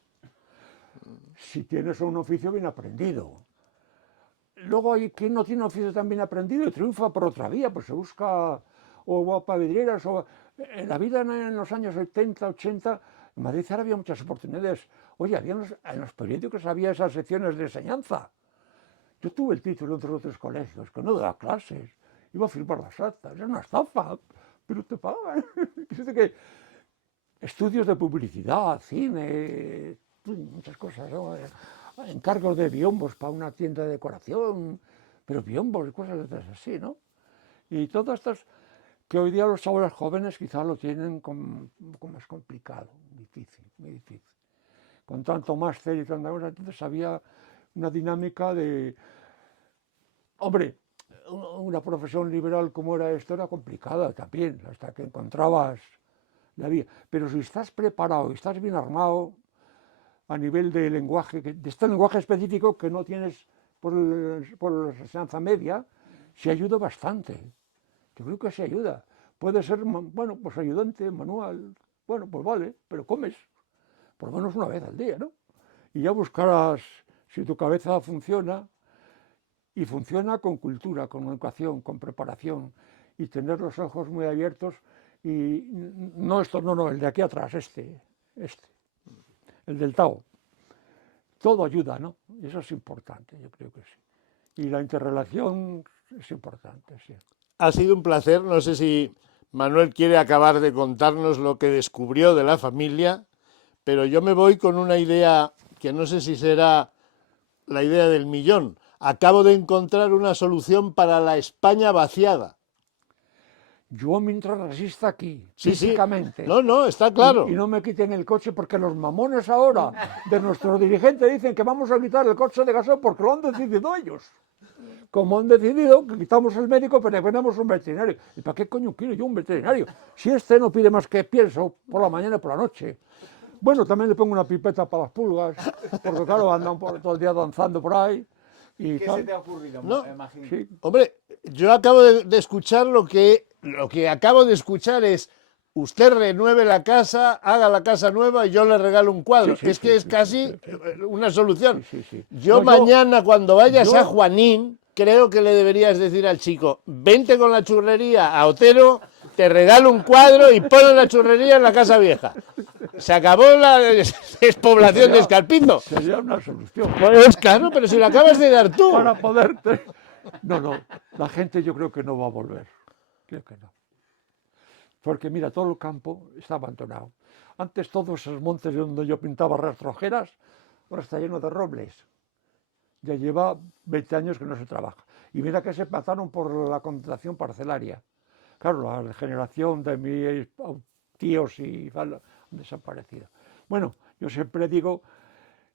Si tienes un oficio bien aprendido. Luego hay quien no tiene un oficio tan bien aprendido y triunfa por otra vía, pues se busca o va para vidrieras o... En la vida en los años 70, 80, en Madrid ahora había muchas oportunidades. Oye, en los periódicos había esas secciones de enseñanza. Yo tuve el título entre otros colegios, que no daba clases, iba a firmar las actas, era una estafa, pero te pagan. Que estudios de publicidad, cine, muchas cosas, ¿no? Encargos de biombos para una tienda de decoración, pero biombos y cosas de esas así, ¿no? Y todas estas que hoy día los chavales jóvenes quizás lo tienen un poco más complicado, difícil, muy difícil. Con tanto máster y tanta cosa, entonces había una dinámica de Hombre, una profesión liberal como era esto era complicada también, hasta que encontrabas la vía. Pero si estás preparado y estás bien armado a nivel de lenguaje, de este lenguaje específico que no tienes por la enseñanza media, se ayuda bastante. Yo creo que se ayuda. Puede ser, bueno, pues ayudante, manual, bueno, pues vale, pero comes por lo menos una vez al día, ¿no? Y ya buscarás si tu cabeza funciona, y funciona con cultura, con educación, con preparación, y tener los ojos muy abiertos, y no esto, no, el de aquí atrás, este, el del Tao. Todo ayuda, ¿no? Y eso es importante, yo creo que sí. Y la interrelación es importante, sí. Ha sido un placer. No sé si Manuel quiere acabar de contarnos lo que descubrió de la familia, pero yo me voy con una idea que no sé si será la idea del millón. Acabo de encontrar una solución para la España vaciada. Yo mientras resista aquí, Sí, físicamente. sí. No, está claro. Y no me quiten el coche, porque los mamones ahora de nuestros dirigentes dicen que vamos a quitar el coche de gasoil porque lo han decidido ellos. Como han decidido que quitamos el médico, pero ponemos un veterinario. ¿Y para qué coño quiero yo un veterinario? Si este no pide más que pienso por la mañana y por la noche. Bueno, también le pongo una pipeta para las pulgas, porque claro, andan todo el día danzando por ahí. Y ¿Qué tal. se te ha ocurrido, No. Magín? Sí. Hombre, yo acabo de escuchar lo que acabo de escuchar es: usted renueve la casa, haga la casa nueva y yo le regalo un cuadro. Sí, sí, es que sí, es sí, casi una solución. Sí, sí. Yo No, mañana, cuando vayas yo- a Juanín, creo que le deberías decir al chico: vente con la churrería a Otero, te regalo un cuadro y pon la churrería en la casa vieja. Se acabó la despoblación de Escarpizo. Sería una solución. Pues claro, pero si lo acabas de dar tú. Para poderte... No, la gente yo creo que no va a volver. Creo que no. Porque mira, todo el campo está abandonado. Antes todos esos montes donde yo pintaba rastrojeras, ahora está lleno de robles. Ya lleva 20 años que no se trabaja. Y mira que se mataron por la concentración parcelaria. Claro, la generación de mis tíos y tal han desaparecido. Bueno, yo siempre digo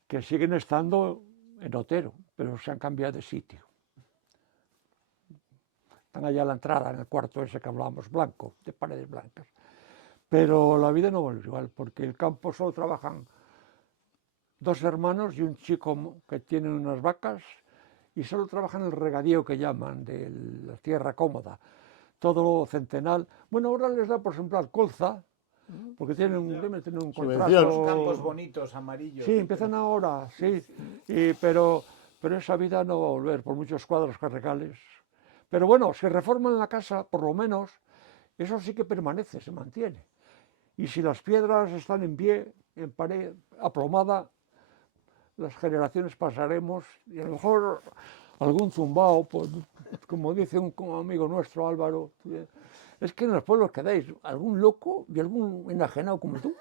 que siguen estando en Otero, pero se han cambiado de sitio. Están allá a la entrada, en el cuarto ese que hablábamos, blanco, de paredes blancas. Pero la vida no vuelve igual, porque el campo solo trabajan 2 hermanos y un chico que tiene unas vacas, y solo trabajan el regadío que llaman, de la tierra cómoda, todo centenal. Bueno, ahora les da por sembrar colza, porque deben tener un Subvención. contrato. Campos bonitos, amarillos. Sí, empiezan ahora, sí. Pero esa vida no va a volver, por muchos cuadros que regales. Pero bueno, si reforman la casa, por lo menos, eso sí que permanece, se mantiene. Y si las piedras están en pie, en pared, aplomada, las generaciones pasaremos, y a lo mejor algún zumbao, pues, como dice un amigo nuestro, Álvaro, es que en los pueblos quedáis algún loco y algún enajenado como tú.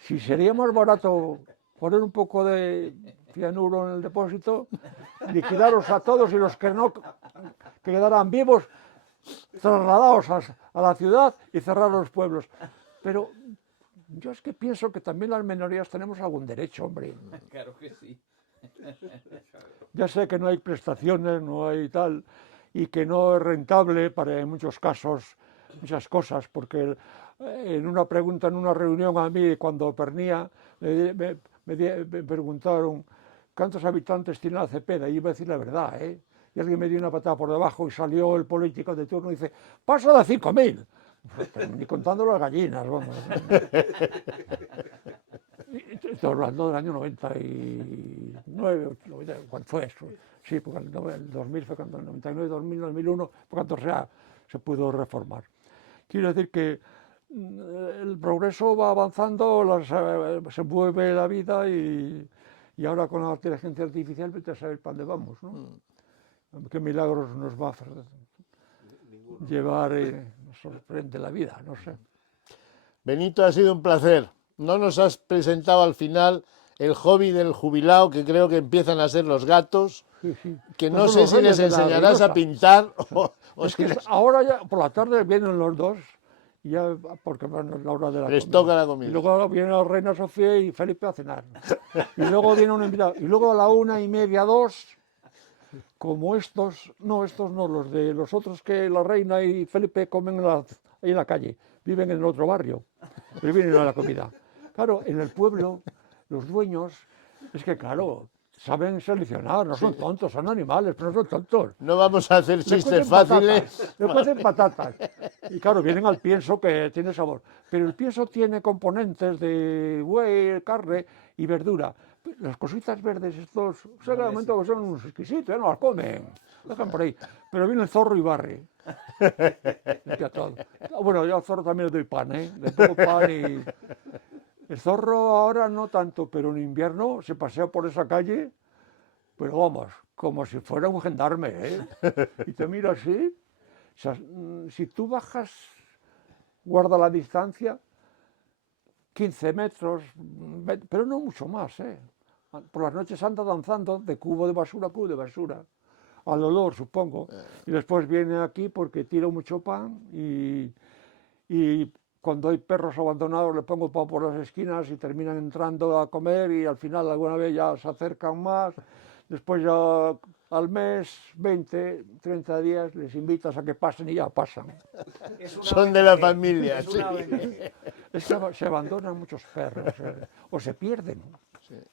Si sería más barato poner un poco de cianuro en el depósito, liquidaros a todos, y los que no que quedaran vivos, trasladaos a la ciudad y cerrar los pueblos. Pero yo es que pienso que también las minorías tenemos algún derecho, hombre. Claro que sí. Ya sé que no hay prestaciones, no hay tal, y que no es rentable para en muchos casos muchas cosas, porque en una pregunta, en una reunión a mí, cuando pernía, me preguntaron ¿cuántos habitantes tiene la Cepeda? Y iba a decir la verdad, ¿eh? Y alguien me dio una patada por debajo y salió el político de turno y dice, pasa de 5.000. Ni contando las gallinas, vamos. Estoy hablando del año 99, ¿cuándo fue eso? Sí, porque el 2000 fue cuando, el 99, 2000, 2001 fue cuando se pudo reformar. Quiero decir que el progreso va avanzando, se mueve la vida, y ahora con la inteligencia artificial vete a saber para dónde vamos, ¿no? Qué milagros nos va a llevar, nos sorprende la vida, no sé. Benito, ha sido un placer. No nos has presentado al final el hobby del jubilado, que creo que empiezan a ser los gatos, Sí, sí. que Pues no son sé los si reyes les de la enseñarás a Reynosa. pintar o Es si que les ahora ya por la tarde vienen los dos, ya porque bueno, es la hora de la Les comida. toca la comida. Y luego viene la reina Sofía y Felipe a cenar. Y luego viene un invitado. Y luego a la 1:30, 2, como estos no, los de los otros que la reina y Felipe comen ahí en la calle, viven en otro barrio, pero vienen a la comida. Claro, en el pueblo, los dueños, es que claro, saben seleccionar, no son tontos, son animales, pero no son tontos. No vamos a hacer Le chistes cuecen fáciles. patatas, le cuecen patatas. Y claro, vienen al pienso que tiene sabor. Pero el pienso tiene componentes de buey, carne y verdura. Las cositas verdes, estos, seguramente que son unos exquisitos, no las comen, dejan por ahí. Pero viene el zorro y barre. Limpia todo. Bueno, yo al zorro también le doy pan, ¿eh? Le pongo pan y... El zorro ahora no tanto, pero en invierno se pasea por esa calle, pero vamos, como si fuera un gendarme, ¿eh? Y te mira así, o sea, si tú bajas, guarda la distancia, 15 metros, pero no mucho más, ¿eh? Por las noches anda danzando de cubo de basura a cubo de basura, al olor, supongo. Y después viene aquí porque tiro mucho pan y cuando hay perros abandonados le pongo pan por las esquinas y terminan entrando a comer y al final alguna vez ya se acercan más. Después ya al mes, 20, 30 días, les invitas a que pasen y ya pasan. Son de la familia, Es sí. una ONG. Es que se abandonan muchos perros o se pierden.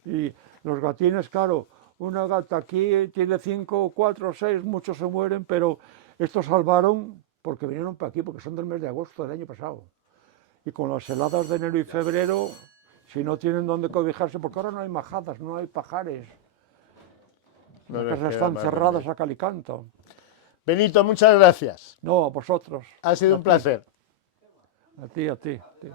Y los gatines, claro, una gata aquí tiene 5, 4, 6, muchos se mueren, pero estos salvaron porque vinieron para aquí, porque son del mes de agosto del año pasado. Y con las heladas de enero y febrero, si no tienen dónde cobijarse, porque ahora no hay majadas, no hay pajares. No Las les casas queda están más cerradas remedio. a cal y canto. Benito, muchas gracias. No, a vosotros. Ha sido un placer. A ti, a ti. A ti.